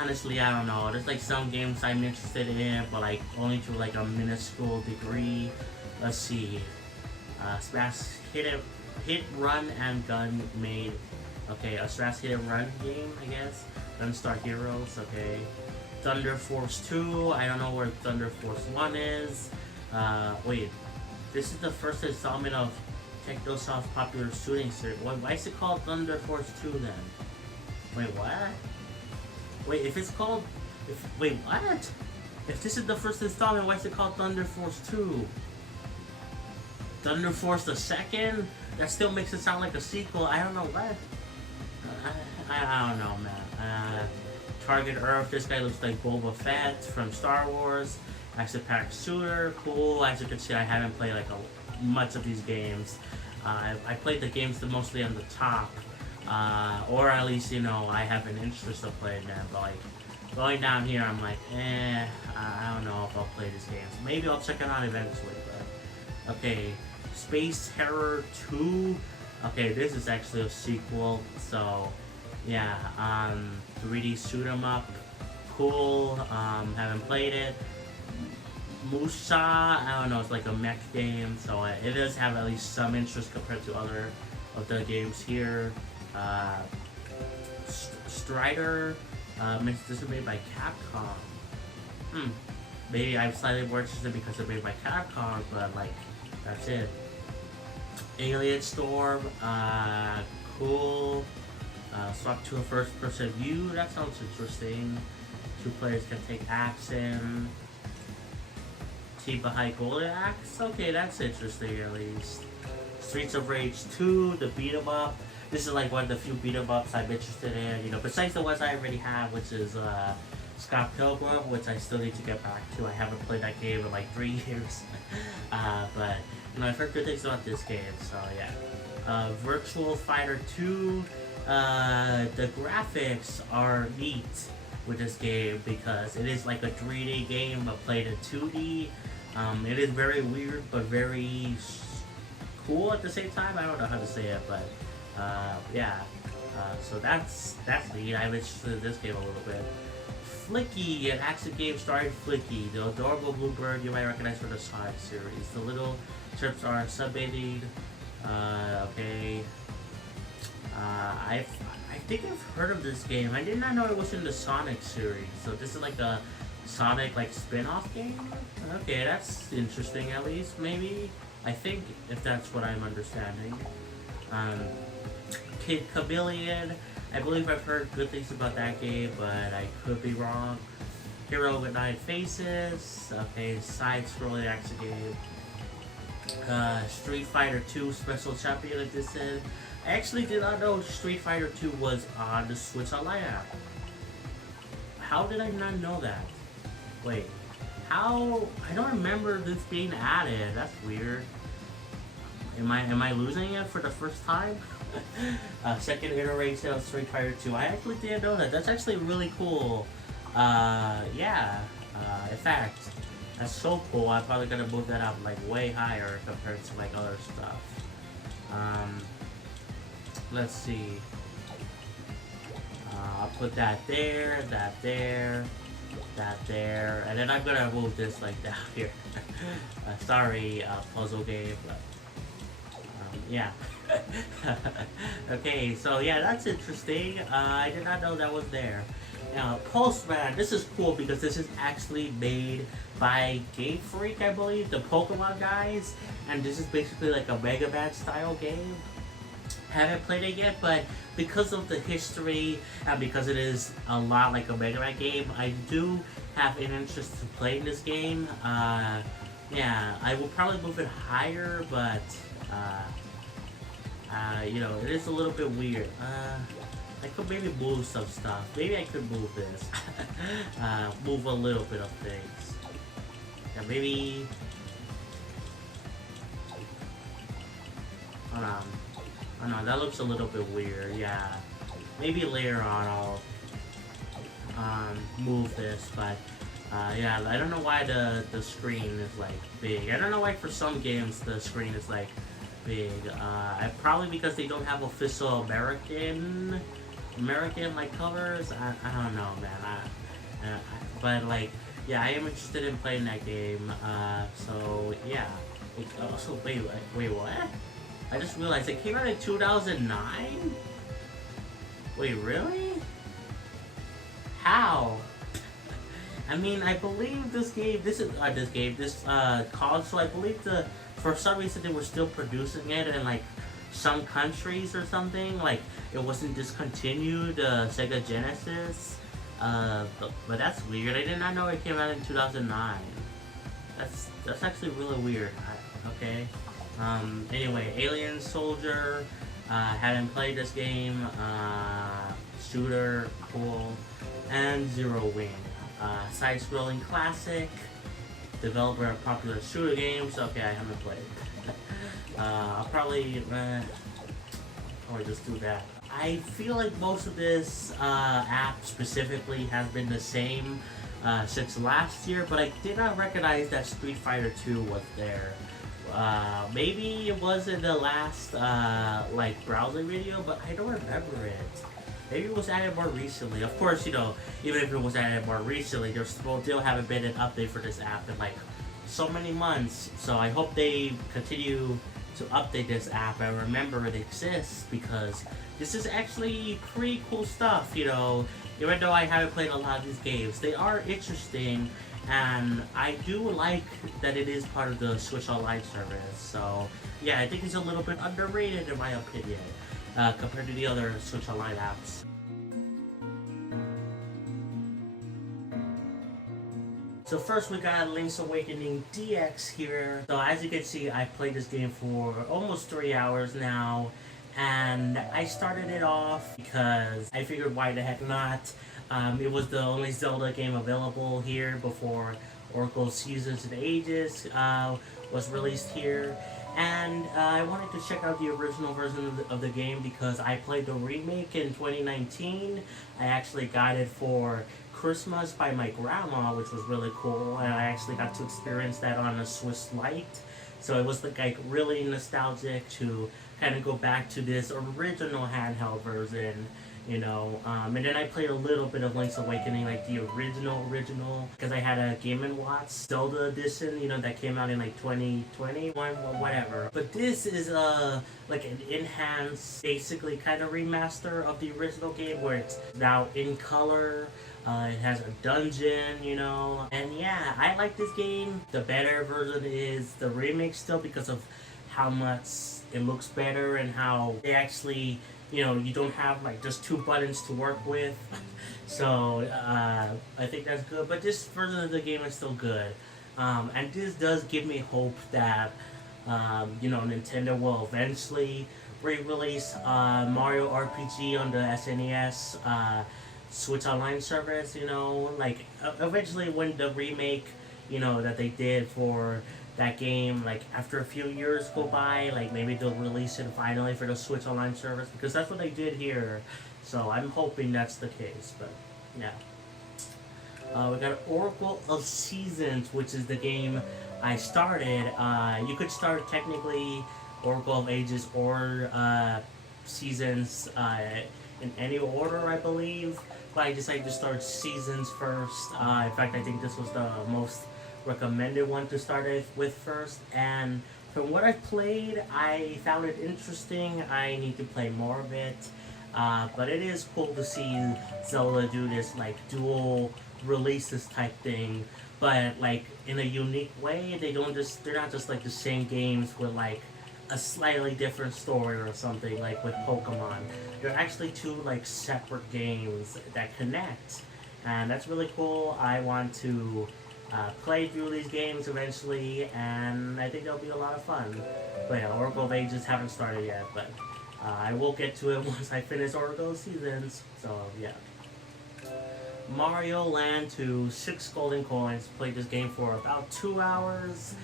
Honestly, I don't know. There's like some games I'm interested in, but like only to like a minuscule degree. Let's see. Smash Hit Run and Gun made. Okay, a Smash Hit and Run game, I guess. Gunstar Heroes. Okay. Thunder Force 2. I don't know where Thunder Force 1 is. Wait. This is the first installment of Technosoft's popular shooting series. Why is it called Thunder Force 2 then? Wait, what? Wait, if it's called... wait, what? If this is the first installment, why is it called Thunder Force 2? Thunder Force the second? That still makes it sound like a sequel. I don't know what. I don't know, man. Target Earth. This guy looks like Boba Fett from Star Wars. Action-packed shooter. Cool. As you can see, I haven't played like much of these games. I played the games mostly on the top. Or at least, you know, I have an interest of playing them, but like, going down here, I'm like, I don't know if I'll play these games. Maybe I'll check it out eventually, but, okay, Space Terror 2, okay, this is actually a sequel, so, yeah, 3D shoot 'em up, cool, haven't played it. Musa, I don't know, it's like a mech game, so it does have at least some interest compared to other of the games here. Strider, this is made by Capcom. Maybe I'm slightly more interested because it's made by Capcom, but like, that's it. Alien Storm, cool. Swap to a first-person view, that sounds interesting. 2 players can take action. Team behind Golden Axe, okay, that's interesting at least. Streets of Rage 2, the beat 'em up. This is like one of the few beat 'em ups I'm interested in, you know, besides the ones I already have, which is Scott Pilgrim, which I still need to get back to. I haven't played that game in like 3 years. But, you know, I've heard good things about this game, so yeah. Virtual Fighter 2, the graphics are neat with this game because it is like a 3D game but played in 2D. It is very weird but very cool at the same time. I don't know how to say it, but yeah. So that's neat. I'm interested in this game a little bit. Flicky, an action game starring Flicky, the adorable blue bird you might recognize from the Sonic series. The little trips are sunbathing. Okay. I think I've heard of this game. I did not know it was in the Sonic series. So this is like a Sonic like spin-off game? Okay, that's interesting at least, maybe. I think, if that's what I'm understanding. Kid Chameleon. I believe I've heard good things about that game, but I could be wrong. Hero with 9 Faces. Okay, side-scrolling action game. Street Fighter 2 Special Champion Edition. I actually did not know Street Fighter 2 was on the Switch Online app. How did I not know that? Wait, how? I don't remember this being added. That's weird. Am I losing it for the first time? Second iteration of Street Fighter 2. I actually didn't know that. That's actually really cool. Yeah. In fact, that's so cool. I'm probably gonna move that up like way higher compared to like other stuff. Let's see. I'll put that there, that there, that there, and then I'm gonna move this like down here. Sorry, puzzle game, but yeah. Okay, so yeah, that's interesting. I did not know that was there. Now, Postman, this is cool because this is actually made by Game Freak, I believe, the Pokemon guys, and this is basically like a Mega Man style game. Haven't played it yet, but because of the history and because it is a lot like a Mega Man game, I do have an interest in playing this game. Yeah, I will probably move it higher, but you know, it is a little bit weird. I could maybe move some stuff. Maybe I could move this. Move a little bit of things. Yeah, maybe. Hold on. Oh no, that looks a little bit weird. Yeah, maybe later on I'll move this, but yeah, I don't know why the screen is like big. I don't know why for some games the screen is like big. Probably because they don't have official American like covers. I don't know, man. But like, yeah, I am interested in playing that game. So yeah. Also, wait, what? I just realized it came out in 2009? Wait, really? How? I mean, I believe this console, I believe for some reason they were still producing it in like some countries or something, like it wasn't discontinued, Sega Genesis, but that's weird. I did not know it came out in 2009. That's actually really weird. Okay. Anyway, Alien Soldier, hadn't played this game, shooter, cool, and Zero Wing, side-scrolling classic, developer of popular shooter games. Okay, I haven't played. I'll probably just do that. I feel like most of this app specifically has been the same since last year, but I did not recognize that Street Fighter 2 was there. Maybe it was in the last like browser video, but I don't remember it. Maybe it was added more recently. Of course, you know, even if it was added more recently, there still haven't been an update for this app in like so many months. So I hope they continue to update this app and remember it exists, because this is actually pretty cool stuff, you know. Even though I haven't played a lot of these games, they are interesting. And I do like that it is part of the Switch Online service. So yeah, I think it's a little bit underrated in my opinion, compared to the other Switch Online apps. So first we got Link's Awakening DX here. So as you can see, I played this game for almost 3 hours now. And I started it off because I figured why the heck not. It was the only Zelda game available here before Oracle Seasons and Ages was released here. And I wanted to check out the original version of the game because I played the remake in 2019. I actually got it for Christmas by my grandma, which was really cool. And I actually got to experience that on a Swiss Lite. So it was like really nostalgic to kind of go back to this original handheld version. you know. And then I played a little bit of Link's Awakening, like the original, because I had a Game & Watch Zelda edition, you know, that came out in like 2021, whatever. But this is like an enhanced, basically kind of remaster of the original game, where it's now in color. It has a dungeon, you know, and yeah, I like this game. The better version is the remake still, because of how much it looks better and how they actually, you know, you don't have like just 2 buttons to work with. So I think that's good, but this version of the game is still good. And this does give me hope that, you know, Nintendo will eventually re-release Mario RPG on the SNES Switch Online service, you know, like eventually when the remake, you know, that they did for that game, like after a few years go by, like maybe they'll release it finally for the Switch Online service, because that's what they did here. So I'm hoping that's the case, but yeah. We got Oracle of Seasons, which is the game I started. You could start technically Oracle of Ages or Seasons in any order, I believe. But I decided to start Seasons first. In fact, I think this was the most recommended one to start with first. And from what I played, I found it interesting. I need to play more of it. But it is cool to see Zelda do this like dual releases type thing, but like in a unique way. They're not just like the same games with like a slightly different story or something, like with Pokemon. They're actually 2 like separate games that connect, and that's really cool. I want to play through these games eventually, and I think they'll be a lot of fun. But yeah, Oracle of Ages haven't started yet, but I will get to it once I finish Oracle of Seasons. So yeah. Mario Land 2, 6 golden coins. Played this game for about 2 hours.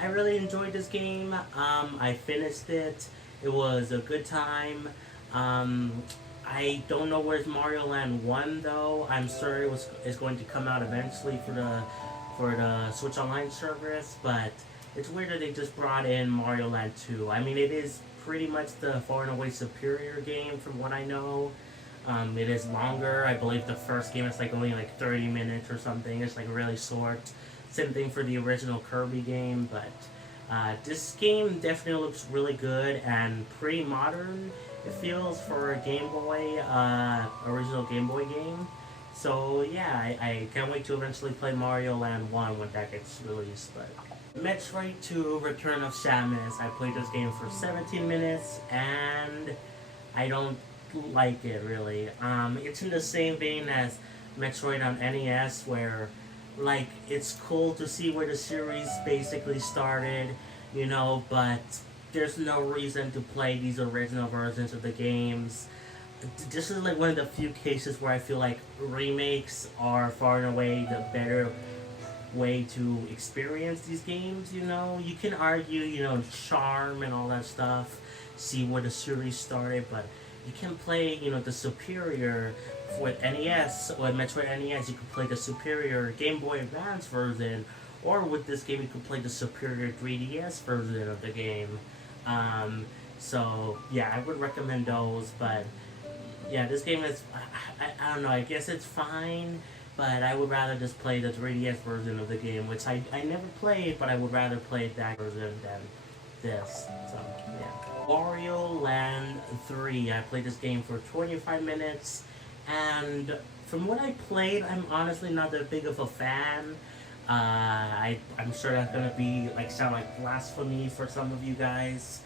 I really enjoyed this game. I finished it. It was a good time. I don't know where's Mario Land 1 though. I'm sure it's going to come out eventually for the Switch Online service, but it's weird that they just brought in Mario Land 2. I mean, it is pretty much the far and away superior game from what I know. It is longer. I believe the first game is like only like 30 minutes or something. It's like really short. Same thing for the original Kirby game, but this game definitely looks really good and pretty modern. It feels for a Game Boy, original Game Boy game. So yeah, I can't wait to eventually play Mario Land 1 when that gets released. But Metroid 2 Return of Samus. I played this game for 17 minutes and I don't like it really. It's in the same vein as Metroid on NES, where like it's cool to see where the series basically started, you know, but there's no reason to play these original versions of the games. This is like one of the few cases where I feel like remakes are far and away the better way to experience these games, you know. You can argue, you know, charm and all that stuff, see where the series started, but you can play, you know, the superior with NES or Metroid NES. You could play the superior Game Boy Advance version, or with this game you could play the superior 3DS version of the game. So yeah, I would recommend those. But yeah, this game is, I don't know, I guess it's fine, but I would rather just play the 3DS version of the game, which I never played, but I would rather play that version than this. So yeah. Wario Land 3. I played this game for 25 minutes, and from what I played, I'm honestly not that big of a fan. I'm sure that's gonna be sound like blasphemy for some of you guys,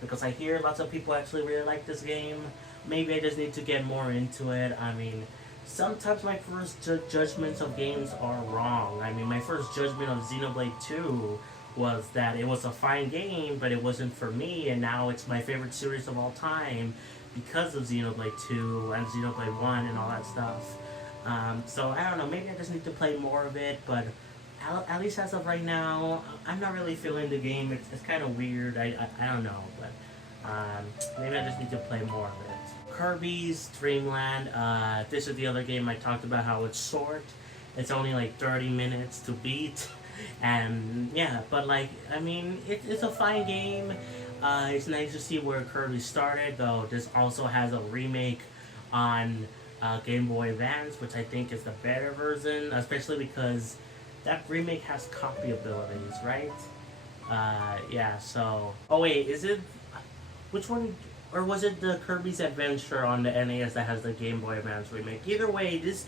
because I hear lots of people actually really like this game. Maybe I just need to get more into it. I mean, sometimes my first judgments of games are wrong. I mean, my first judgment of Xenoblade 2 was that it was a fine game, but it wasn't for me, and now it's my favorite series of all time because of Xenoblade 2 and Xenoblade 1 and all that stuff. So I don't know, maybe I just need to play more of it, but at least as of right now, I'm not really feeling the game. It's kind of weird. I don't know, but maybe I just need to play more of it. Kirby's Dream Land. This is the other game I talked about how it's short. It's only like 30 minutes to beat. And yeah, but I mean, it's a fine game. It's nice to see where Kirby started, though this also has a remake on Game Boy Advance, which I think is the better version, especially because that remake has copy abilities, right? Yeah, so... Oh wait, is it... Which one... Or was it the Kirby's Adventure on the NES that has the Game Boy Advance remake? Either way, this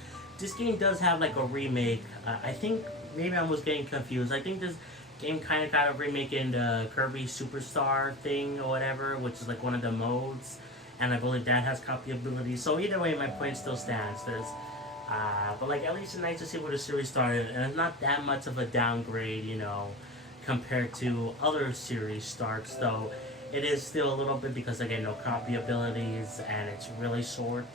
game does have like a remake. I think maybe I was getting confused. I think this game kind of got a remake in the Kirby Superstar thing or whatever, which is like one of the modes. And I believe that has copy ability. So either way, my point still stands. But like at least it's nice to see where the series started, and it's not that much of a downgrade, you know, compared to other series starts. Though it is still a little bit because again, no copy abilities, and it's really short.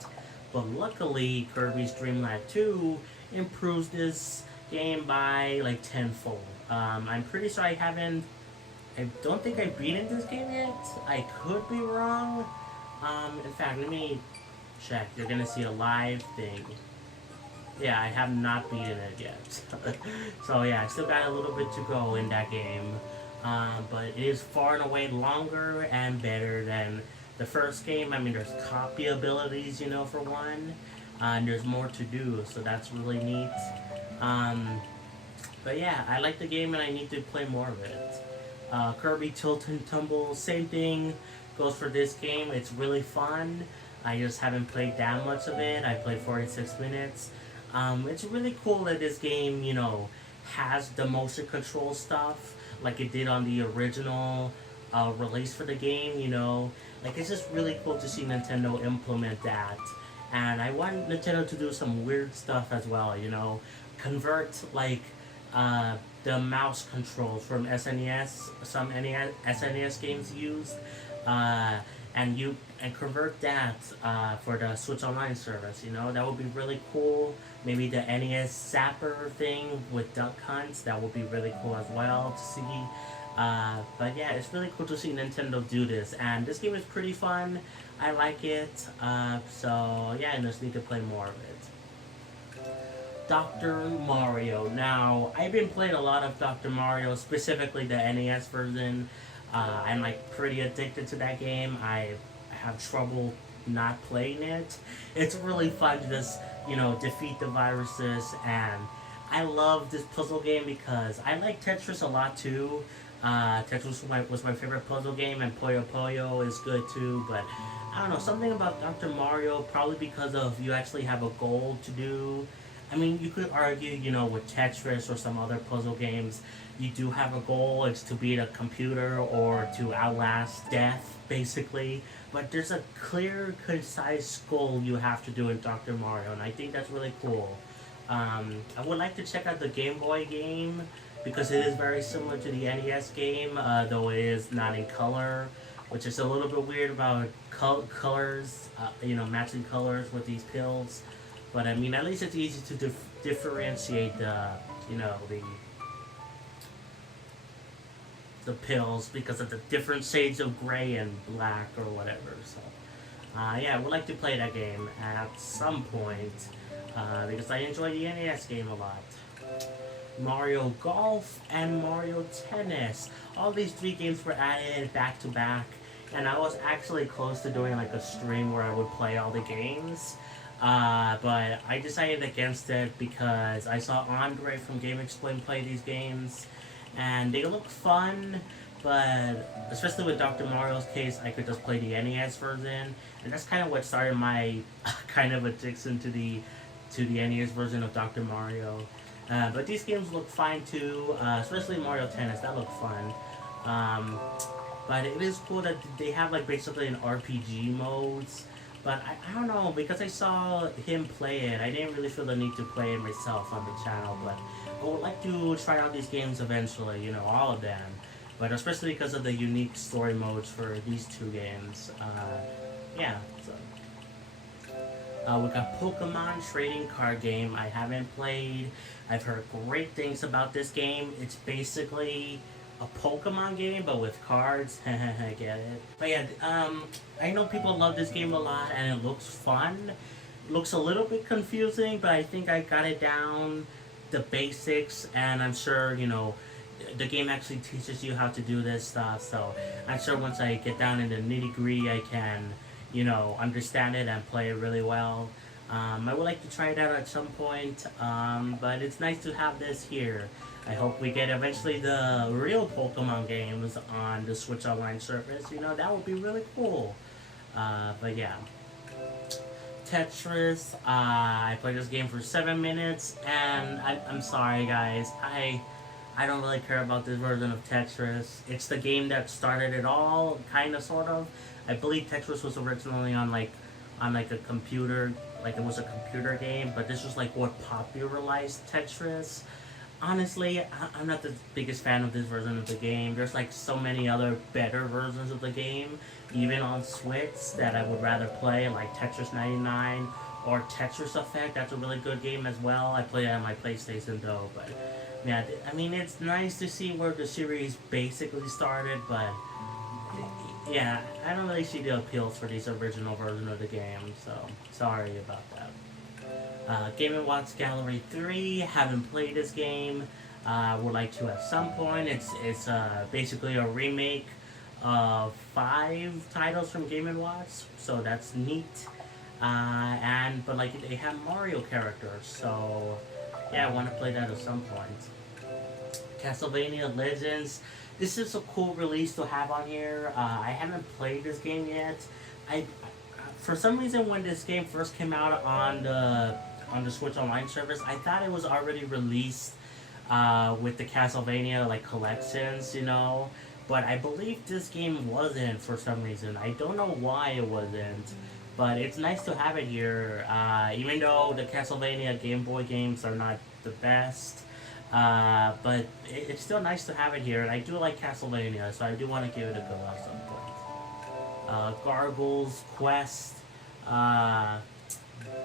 But luckily, Kirby's Dream Land 2 improves this game by like tenfold. I'm pretty sure I don't think I beaten this game yet. I could be wrong. In fact, let me check. You're gonna see a live thing. Yeah, I have not beaten it yet. So yeah, I still got a little bit to go in that game. But it is far and away longer and better than the first game. I mean, there's copy abilities, you know, for one. And there's more to do, so that's really neat. But yeah, I like the game and I need to play more of it. Kirby Tilt and Tumble, same thing goes for this game. It's really fun. I just haven't played that much of it. I played 46 minutes. It's really cool that this game, you know, has the motion control stuff like it did on the original release for the game, you know. Like, it's just really cool to see Nintendo implement that. And I want Nintendo to do some weird stuff as well, you know. Convert, like, the mouse controls from SNES, some SNES games used, and convert that for the Switch Online service. You know, that would be really cool. Maybe the NES Zapper thing with Duck Hunts, that would be really cool as well to see. But yeah, it's really cool to see Nintendo do this, and this game is pretty fun. I like it. So yeah, I just need to play more of it. Dr. Mario. Now, I've been playing a lot of Dr. Mario, specifically the NES version. I'm like pretty addicted to that game. I have trouble not playing it. It's really fun to just, you know, defeat the viruses, and I love this puzzle game because I like Tetris a lot too. Tetris was my favorite puzzle game, and Puyo Puyo is good too, but I don't know, something about Dr. Mario, probably because of you actually have a goal to do. I mean, you could argue, you know, with Tetris or some other puzzle games, you do have a goal. It's to beat a computer or to outlast death, basically. But there's a clear, concise goal you have to do in Dr. Mario, and I think that's really cool. I would like to check out the Game Boy game, because it is very similar to the NES game, though it is not in color, which is a little bit weird about colors, you know, matching colors with these pills. But I mean, at least it's easy to differentiate the, you know, the pills because of the different shades of gray and black or whatever. So, yeah, I would like to play that game at some point because I enjoy the NES game a lot. Mario Golf and Mario Tennis. All these three games were added back to back, and I was actually close to doing like a stream where I would play all the games. But I decided against it because I saw Andre from Game Explain play these games, and they look fun, but especially with Dr. Mario's case, I could just play the NES version, and that's kind of what started my kind of addiction to the NES version of Dr. Mario. But these games look fine too, especially Mario Tennis, that looked fun. But it is cool that they have like basically an RPG modes. But I don't know, because I saw him play it, I didn't really feel the need to play it myself on the channel, but I would like to try out these games eventually, you know, all of them. But especially because of the unique story modes for these two games. Yeah, so. We got Pokemon Trading Card Game. I haven't played. I've heard great things about this game. It's basically a Pokemon game, but with cards. I get it. But yeah, I know people love this game a lot, and it looks fun. It looks a little bit confusing, but I think I got it down, the basics, and I'm sure, you know, the game actually teaches you how to do this stuff, so I'm sure once I get down in the nitty-gritty, I can, understand it and play it really well. I would like to try it out at some point, but it's nice to have this here. I hope we get eventually the real Pokemon games on the Switch Online service. That would be really cool. But yeah. Tetris, I played this game for 7 minutes, and I'm sorry guys, I don't really care about this version of Tetris. It's the game that started it all, kind of, sort of. I believe Tetris was originally on like a computer, like it was a computer game, but this was like what popularized Tetris. Honestly, I'm not the biggest fan of this version of the game. There's like so many other better versions of the game, even on Switch, that I would rather play, like Tetris 99 or Tetris Effect. That's a really good game as well. I play it on my PlayStation though, but yeah, I mean, it's nice to see where the series basically started, but yeah, I don't really see the appeals for this original version of the game, so sorry about that. Game & Watch Gallery 3, haven't played this game, would like to at some point. It's basically a remake of 5 titles from Game & Watch, so that's neat. But like they have Mario characters, so yeah, I want to play that at some point. Castlevania Legends. This is a cool release to have on here. I haven't played this game yet. For some reason, when this game first came out on the Switch Online service, I thought it was already released with the Castlevania like collections, But I believe this game wasn't for some reason. I don't know why it wasn't, but it's nice to have it here. Even though the Castlevania Game Boy games are not the best, but it's still nice to have it here. And I do like Castlevania, so I do want to give it a go at some point. Gargoyles Quest.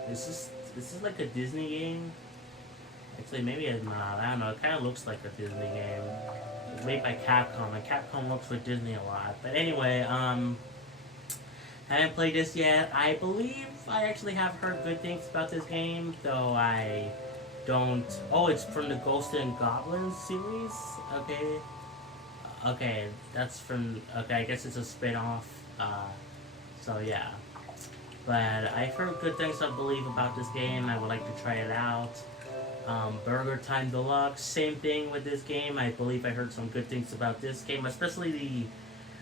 This is like a Disney game. Actually, maybe it's not. I don't know. It kind of looks like a Disney game. It's made by Capcom, and Capcom works with Disney a lot. But anyway, haven't played this yet. I believe I actually have heard good things about this game, though I don't. Oh, it's from the Ghost and Goblins series. Okay, that's from. Okay, I guess it's a spin-off. So yeah. But I've heard good things, I believe, about this game. I would like to try it out. Burger Time Deluxe, same thing with this game. I believe I heard some good things about this game, especially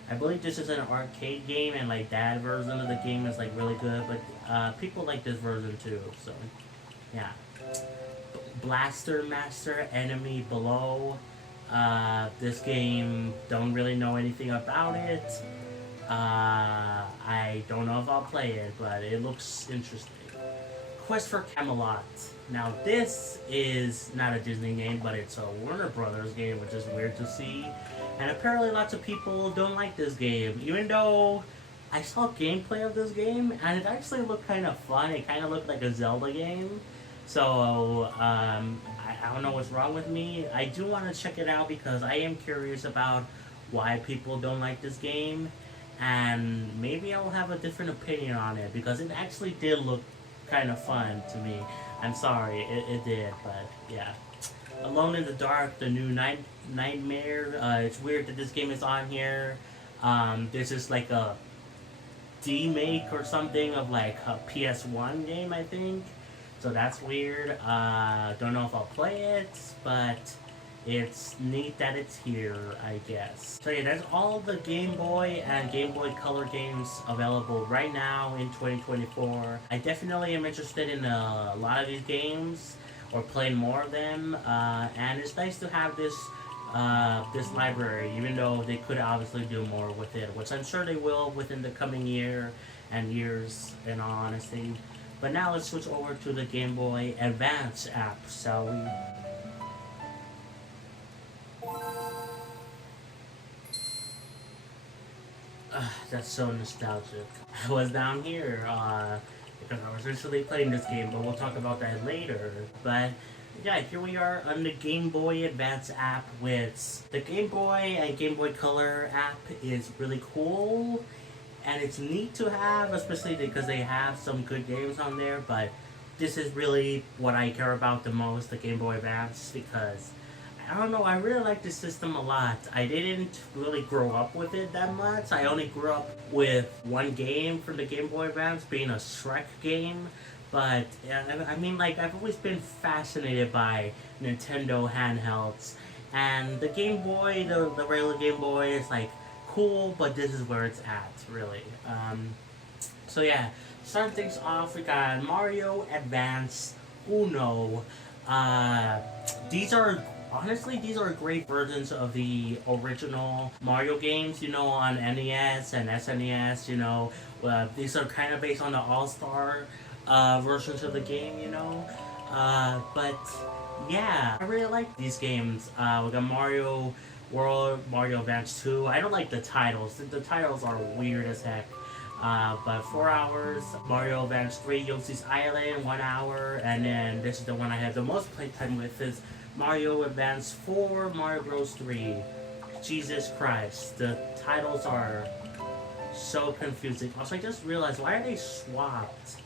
I believe this is an arcade game, and like that version of the game is like really good. But people like this version too. So yeah. Blaster Master Enemy Below. This game, don't really know anything about it. I don't know if I'll play it, but it looks interesting. Quest for Camelot. Now this is not a Disney game, but it's a Warner Brothers game, which is weird to see. And apparently lots of people don't like this game, even though I saw gameplay of this game, and it actually looked kind of fun. It kind of looked like a Zelda game. So, I don't know what's wrong with me. I do want to check it out because I am curious about why people don't like this game. And maybe I'll have a different opinion on it because it actually did look kind of fun to me. I'm sorry, it did, but yeah. Alone in the Dark, the new Nightmare. It's weird that this game is on here. This is like a remake or something of like a PS1 game, I think. So that's weird. Don't know if I'll play it, but it's neat that it's here, I guess. So yeah, that's all the Game Boy and Game Boy Color games available right now in 2024. I definitely am interested in a lot of these games, or playing more of them, and it's nice to have this library, even though they could obviously do more with it, which I'm sure they will within the coming year and years, in all honesty. But now let's switch over to the Game Boy Advance app, shall we? That's so nostalgic. I was down here because I was recently playing this game, but we'll talk about that later. But yeah, here we are on the Game Boy Advance app. With the Game Boy and Game Boy Color app is really cool, and it's neat to have, especially because they have some good games on there. But this is really what I care about the most, the Game Boy Advance, because I don't know, I really like this system a lot. I didn't really grow up with it that much. I only grew up with one game from the Game Boy Advance, being a Shrek game. But I mean, like, I've always been fascinated by Nintendo handhelds. And the Game Boy, the regular Game Boy, is like cool, but this is where it's at, really. So yeah, starting things off, we got Mario Advance Uno. Uh, these are honestly, these are great versions of the original Mario games, you know, on NES and SNES, you know. These are kind of based on the All-Star versions of the game, you know. But yeah, I really like these games. We got Mario World, Mario Advance 2. I don't like the titles. The titles are weird as heck. But 4 hours, Mario Advance 3, Yoshi's Island, 1 hour, and then this is the one I have the most playtime with is Mario Advance 4, Mario Bros. 3. Jesus Christ, the titles are so confusing. Also, I just realized, why are they swapped?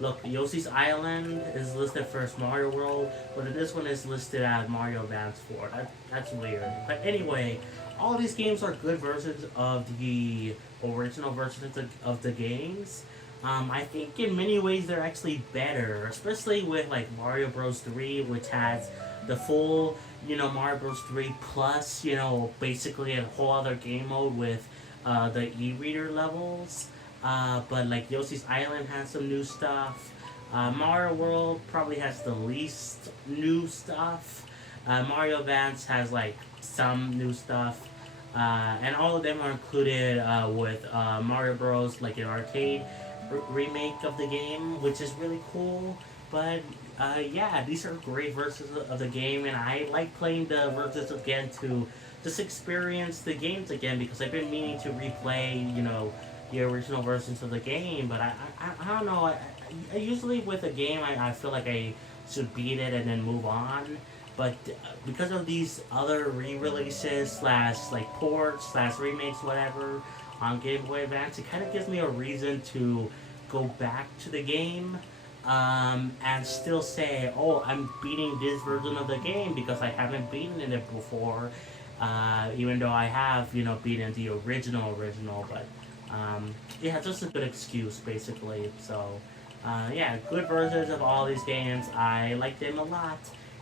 Look, Yoshi's Island is listed first Mario World, but this one is listed as Mario Advance 4. That's weird. But anyway, all these games are good versions of the original versions of the games. I think in many ways they're actually better, especially with like Mario Bros. 3, which has the full, you know, Mario Bros. 3 plus, you know, basically a whole other game mode with the e-reader levels. But like Yoshi's Island has some new stuff. Mario World probably has the least new stuff. Mario Advance has like some new stuff. And all of them are included with Mario Bros. Like an arcade remake of the game, which is really cool. But yeah, these are great versions of the game, and I like playing the versions again to just experience the games again, because I've been meaning to replay, you know, the original versions of the game. But I don't know. I usually with a game, I feel like I should beat it and then move on. But because of these other re-releases slash like ports slash remakes, whatever, on Game Boy Advance, it kind of gives me a reason to go back to the game and still say, oh, I'm beating this version of the game because I haven't beaten it before, even though I have, you know, beaten the original. But yeah, just a good excuse, basically. So yeah, good versions of all these games. I like them a lot,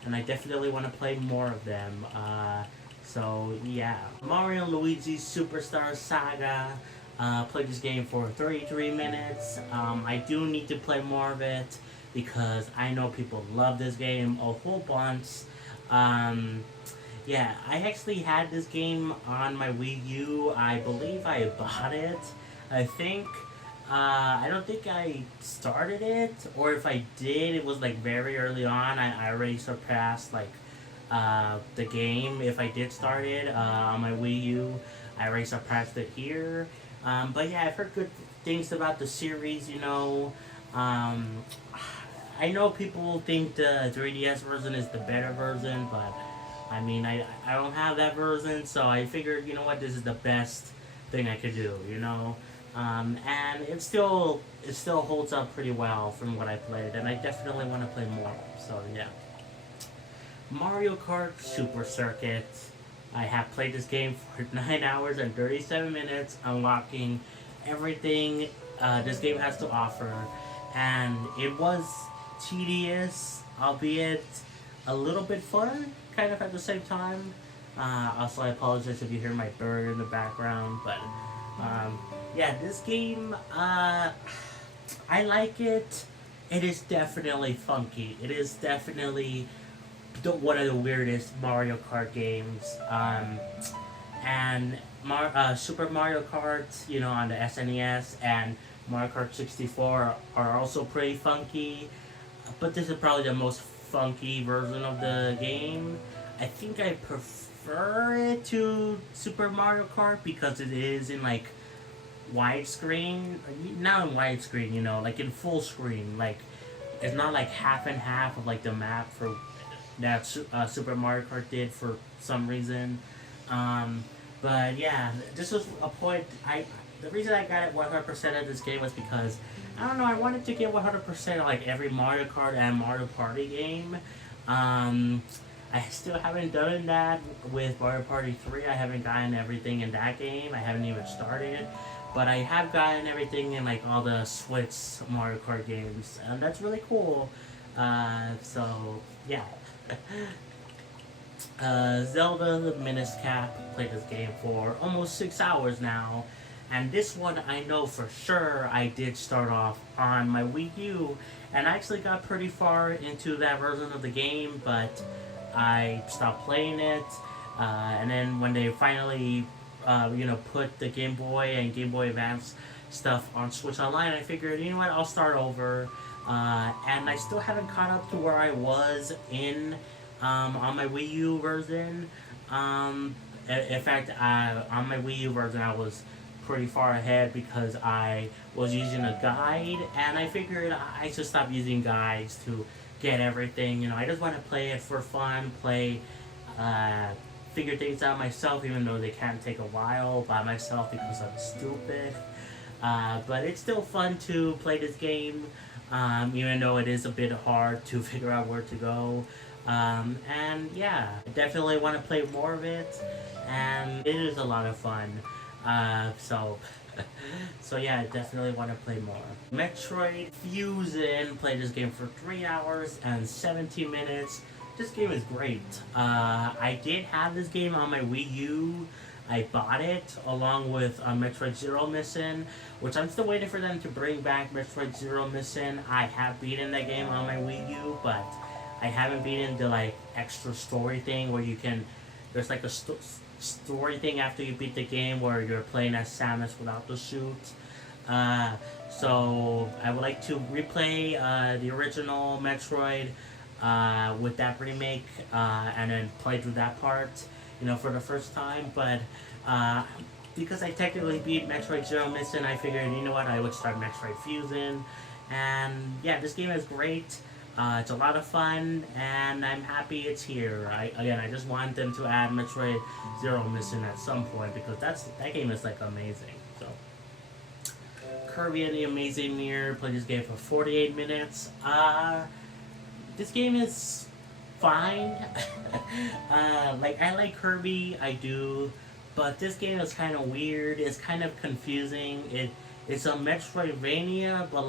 and I definitely want to play more of them. So yeah, Mario and Luigi Superstar Saga. Played this game for 33 minutes. I do need to play more of it because I know people love this game a whole bunch. Yeah, I actually had this game on my Wii U. I believe I bought it. I think. I don't think I started it, or if I did, it was like very early on. I already surpassed like the game. If I did start it on my Wii U, I already surpassed it here. But yeah, I've heard good things about the series. You know, I know people think the 3DS version is the better version, but I mean, I don't have that version, so I figured, you know what, this is the best thing I could do. You know. And it still holds up pretty well from what I played, and I definitely want to play more. So yeah, Mario Kart Super Circuit. I have played this game for 9 hours and 37 minutes, unlocking everything this game has to offer, and it was tedious, albeit a little bit fun, kind of at the same time. Also, I apologize if you hear my bird in the background, but. Yeah, this game, I like it. It is definitely funky. It is definitely one of the weirdest Mario Kart games. And Super Mario Kart, you know, on the SNES and Mario Kart 64 are also pretty funky. But this is probably the most funky version of the game. I think I prefer it to Super Mario Kart because it is in like widescreen, not in widescreen, you know, like in full screen. Like it's not like half and half of like the map for that Super Mario Kart did for some reason. But yeah, this was a point. The reason I got it 100% of this game was because I don't know, I wanted to get 100% of like every Mario Kart and Mario Party game. I still haven't done that with Mario Party 3. I haven't gotten everything in that game. I haven't even started. But I have gotten everything in like all the Switch Mario Kart games. And that's really cool. So, yeah. Zelda the Minish Cap, played this game for almost 6 hours now. And this one I know for sure I did start off on my Wii U. And I actually got pretty far into that version of the game, but I stopped playing it. And then when they finally, put the Game Boy and Game Boy Advance stuff on Switch Online, I figured, you know what, I'll start over. And I still haven't caught up to where I was on my Wii U version. In fact, on my Wii U version, I was pretty far ahead because I was using a guide, and I figured I should stop using guides to get everything. I just want to play it for fun, figure things out myself, even though they can take a while by myself because I'm stupid. But it's still fun to play this game, even though it is a bit hard to figure out where to go. And yeah, I definitely want to play more of it, and it is a lot of fun. So yeah, I definitely want to play more. Metroid Fusion, played this game for 3 hours and 17 minutes. This game is great. I did have this game on my Wii U. I bought it along with Metroid Zero Mission, which I'm still waiting for them to bring back Metroid Zero Mission. I have beaten that game on my Wii U, but I haven't beaten the like extra story thing where there's like a story thing after you beat the game where you're playing as Samus without the suit. So I would like to replay the original Metroid with that remake and then play through that part, for the first time. But because I technically beat Metroid Zero Mission, I figured, you know what, I would start Metroid Fusion. And yeah, this game is great. It's a lot of fun, and I'm happy it's here. I just want them to add Metroid Zero Mission at some point because that game is like amazing. So, Kirby and the Amazing Mirror, played this game for 48 minutes. This game is fine. I like Kirby, I do, but this game is kind of weird. It's kind of confusing. It's a Metroidvania, but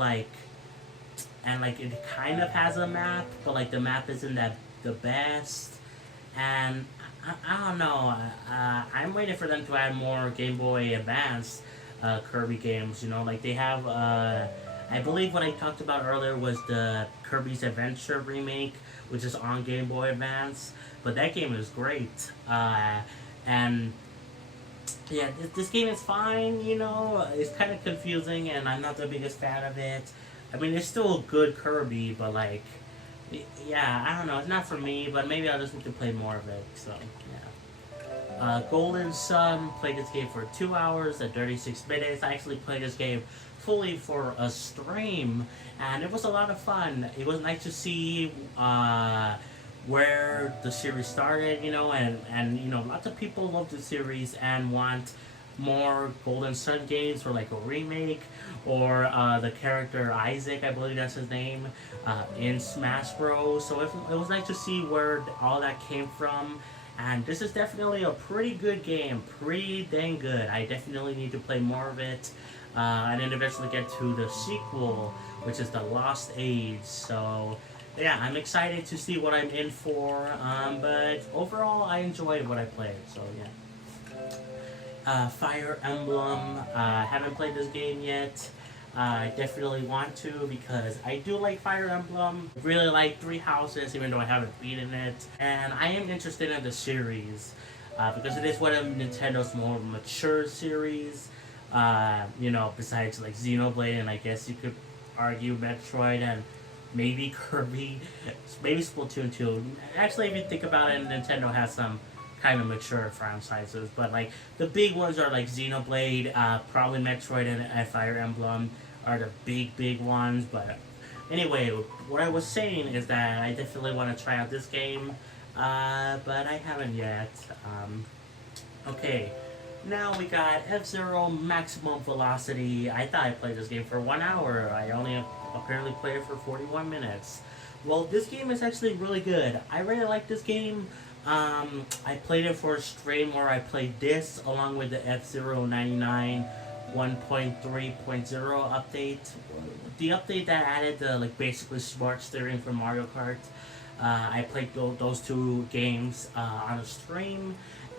it kind of has a map, but the map isn't the best. And I don't know. I'm waiting for them to add more Game Boy Advance Kirby games. They have. I believe what I talked about earlier was the Kirby's Adventure remake, which is on Game Boy Advance. But that game is great. And yeah, this game is fine. It's kind of confusing, and I'm not the biggest fan of it. I mean, it's still a good Kirby, but yeah, I don't know. It's not for me, but maybe I'll just need to play more of it. So, yeah. Golden Sun, played this game for 2 hours and 36 minutes. I actually played this game fully for a stream, and it was a lot of fun. It was nice to see where the series started, and lots of people love the series and want more Golden Sun games, or like a remake, or the character Isaac, I believe that's his name, in Smash Bros. So it was nice to see where all that came from, and this is definitely a pretty good game, pretty dang good. I definitely need to play more of it, and then eventually get to the sequel, which is The Lost Age. So yeah, I'm excited to see what I'm in for, but overall I enjoyed what I played, so yeah. Fire Emblem, haven't played this game yet. I definitely want to because I do like Fire Emblem. Really like Three Houses, even though I haven't beaten it. And I am interested in the series because it is one of Nintendo's more mature series. Besides like Xenoblade, and I guess you could argue Metroid and maybe Kirby, maybe Splatoon 2. Actually, if you think about it, Nintendo has some kind of mature franchises, but the big ones are like Xenoblade, probably Metroid and Fire Emblem are the big ones. But anyway, what I was saying is that I definitely want to try out this game, but I haven't yet. Okay, Now we got F-Zero Maximum Velocity. I thought I played this game for 1 hour. I only apparently played it for 41 minutes. Well, this game is actually really good. I really like this game. I played it for a stream where I played this along with the F-Zero 99 1.3.0 update. The update that added the basically smart steering for Mario Kart. I played those two games on a stream,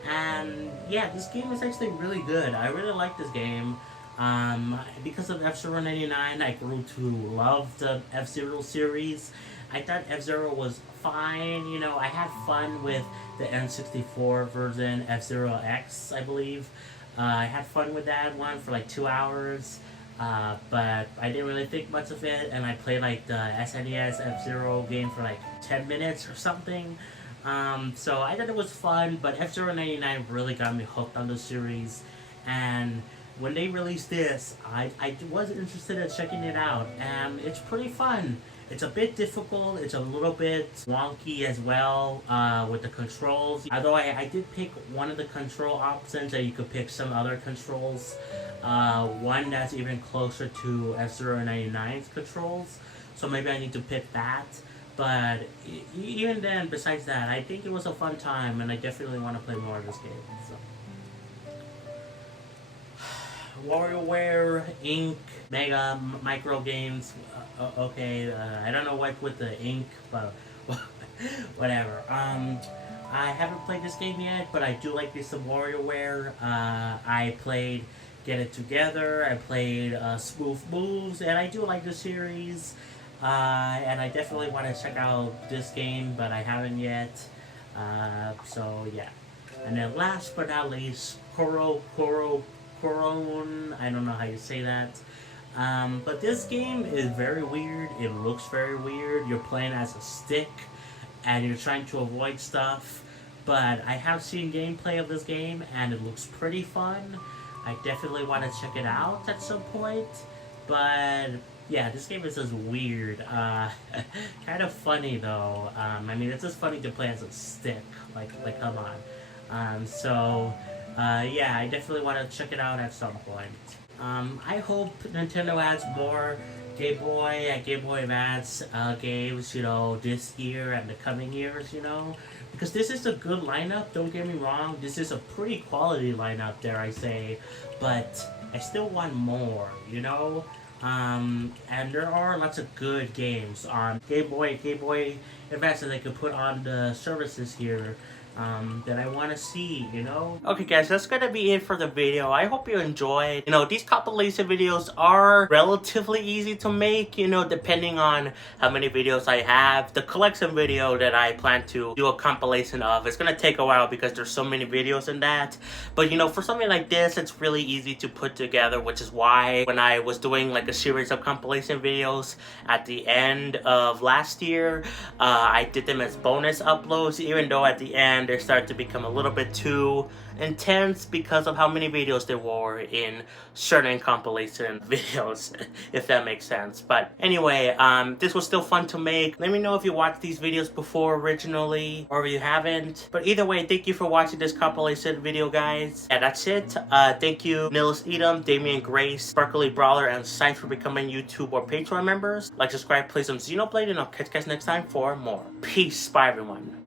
and yeah, this game is actually really good. I really like this game. Because of F-Zero 99, I grew to love the F-Zero series. I thought F-Zero was fine. You know, I had fun with the N64 version, F-Zero X, I believe. I had fun with that one for 2 hours. But I didn't really think much of it, and I played the SNES F-Zero game for 10 minutes or something. So I thought it was fun, but F-Zero 99 really got me hooked on the series, and when they released this, I was interested in checking it out, and it's pretty fun. It's a bit difficult, it's a little bit wonky as well with the controls. Although I did pick one of the control options, that you could pick some other controls. One that's even closer to F-Zero 99's controls. So maybe I need to pick that. But even then, besides that, I think it was a fun time, and I definitely want to play more of this game. So. WarioWare, Inc., Mega, Micro Games. Okay, I don't know what with the Inc., but whatever. I haven't played this game yet, but I do like this of WarioWare. I played Get It Together, I played Smooth Moves, and I do like the series. And I definitely want to check out this game, but I haven't yet. So yeah. And then last but not least, Coron. I don't know how you say that. But this game is very weird. It looks very weird. You're playing as a stick, and you're trying to avoid stuff. But I have seen gameplay of this game, and it looks pretty fun. I definitely want to check it out at some point. But yeah, this game is just weird. Kind of funny though. I mean, it's just funny to play as a stick. Like come on. Yeah, I definitely want to check it out at some point. I hope Nintendo adds more Game Boy and Game Boy Advance games, this year and the coming years, Because this is a good lineup, don't get me wrong. This is a pretty quality lineup, dare I say. But I still want more, And there are lots of good games on Game Boy Advance that they could put on the services here. That I want to see, Okay guys, that's gonna be it for the video. I hope you enjoyed. These compilation videos are relatively easy to make, depending on how many videos I have. The collection video that I plan to do a compilation of, it's gonna take a while because there's so many videos in that. But for something like this, it's really easy to put together, which is why when I was doing a series of compilation videos at the end of last year, I did them as bonus uploads, even though at the end they started to become a little bit too intense because of how many videos there were in certain compilation videos, if that makes sense. But anyway, this was still fun to make. Let me know if you watched these videos before originally, or if you haven't. But either way, thank you for watching this compilation video, guys. And that's it. Thank you, Nils Edom, Damian Grace, Sparkly Brawler, and Science for becoming YouTube or Patreon members. Like, subscribe, play some Xenoblade, and I'll catch you guys next time for more. Peace. Bye, everyone.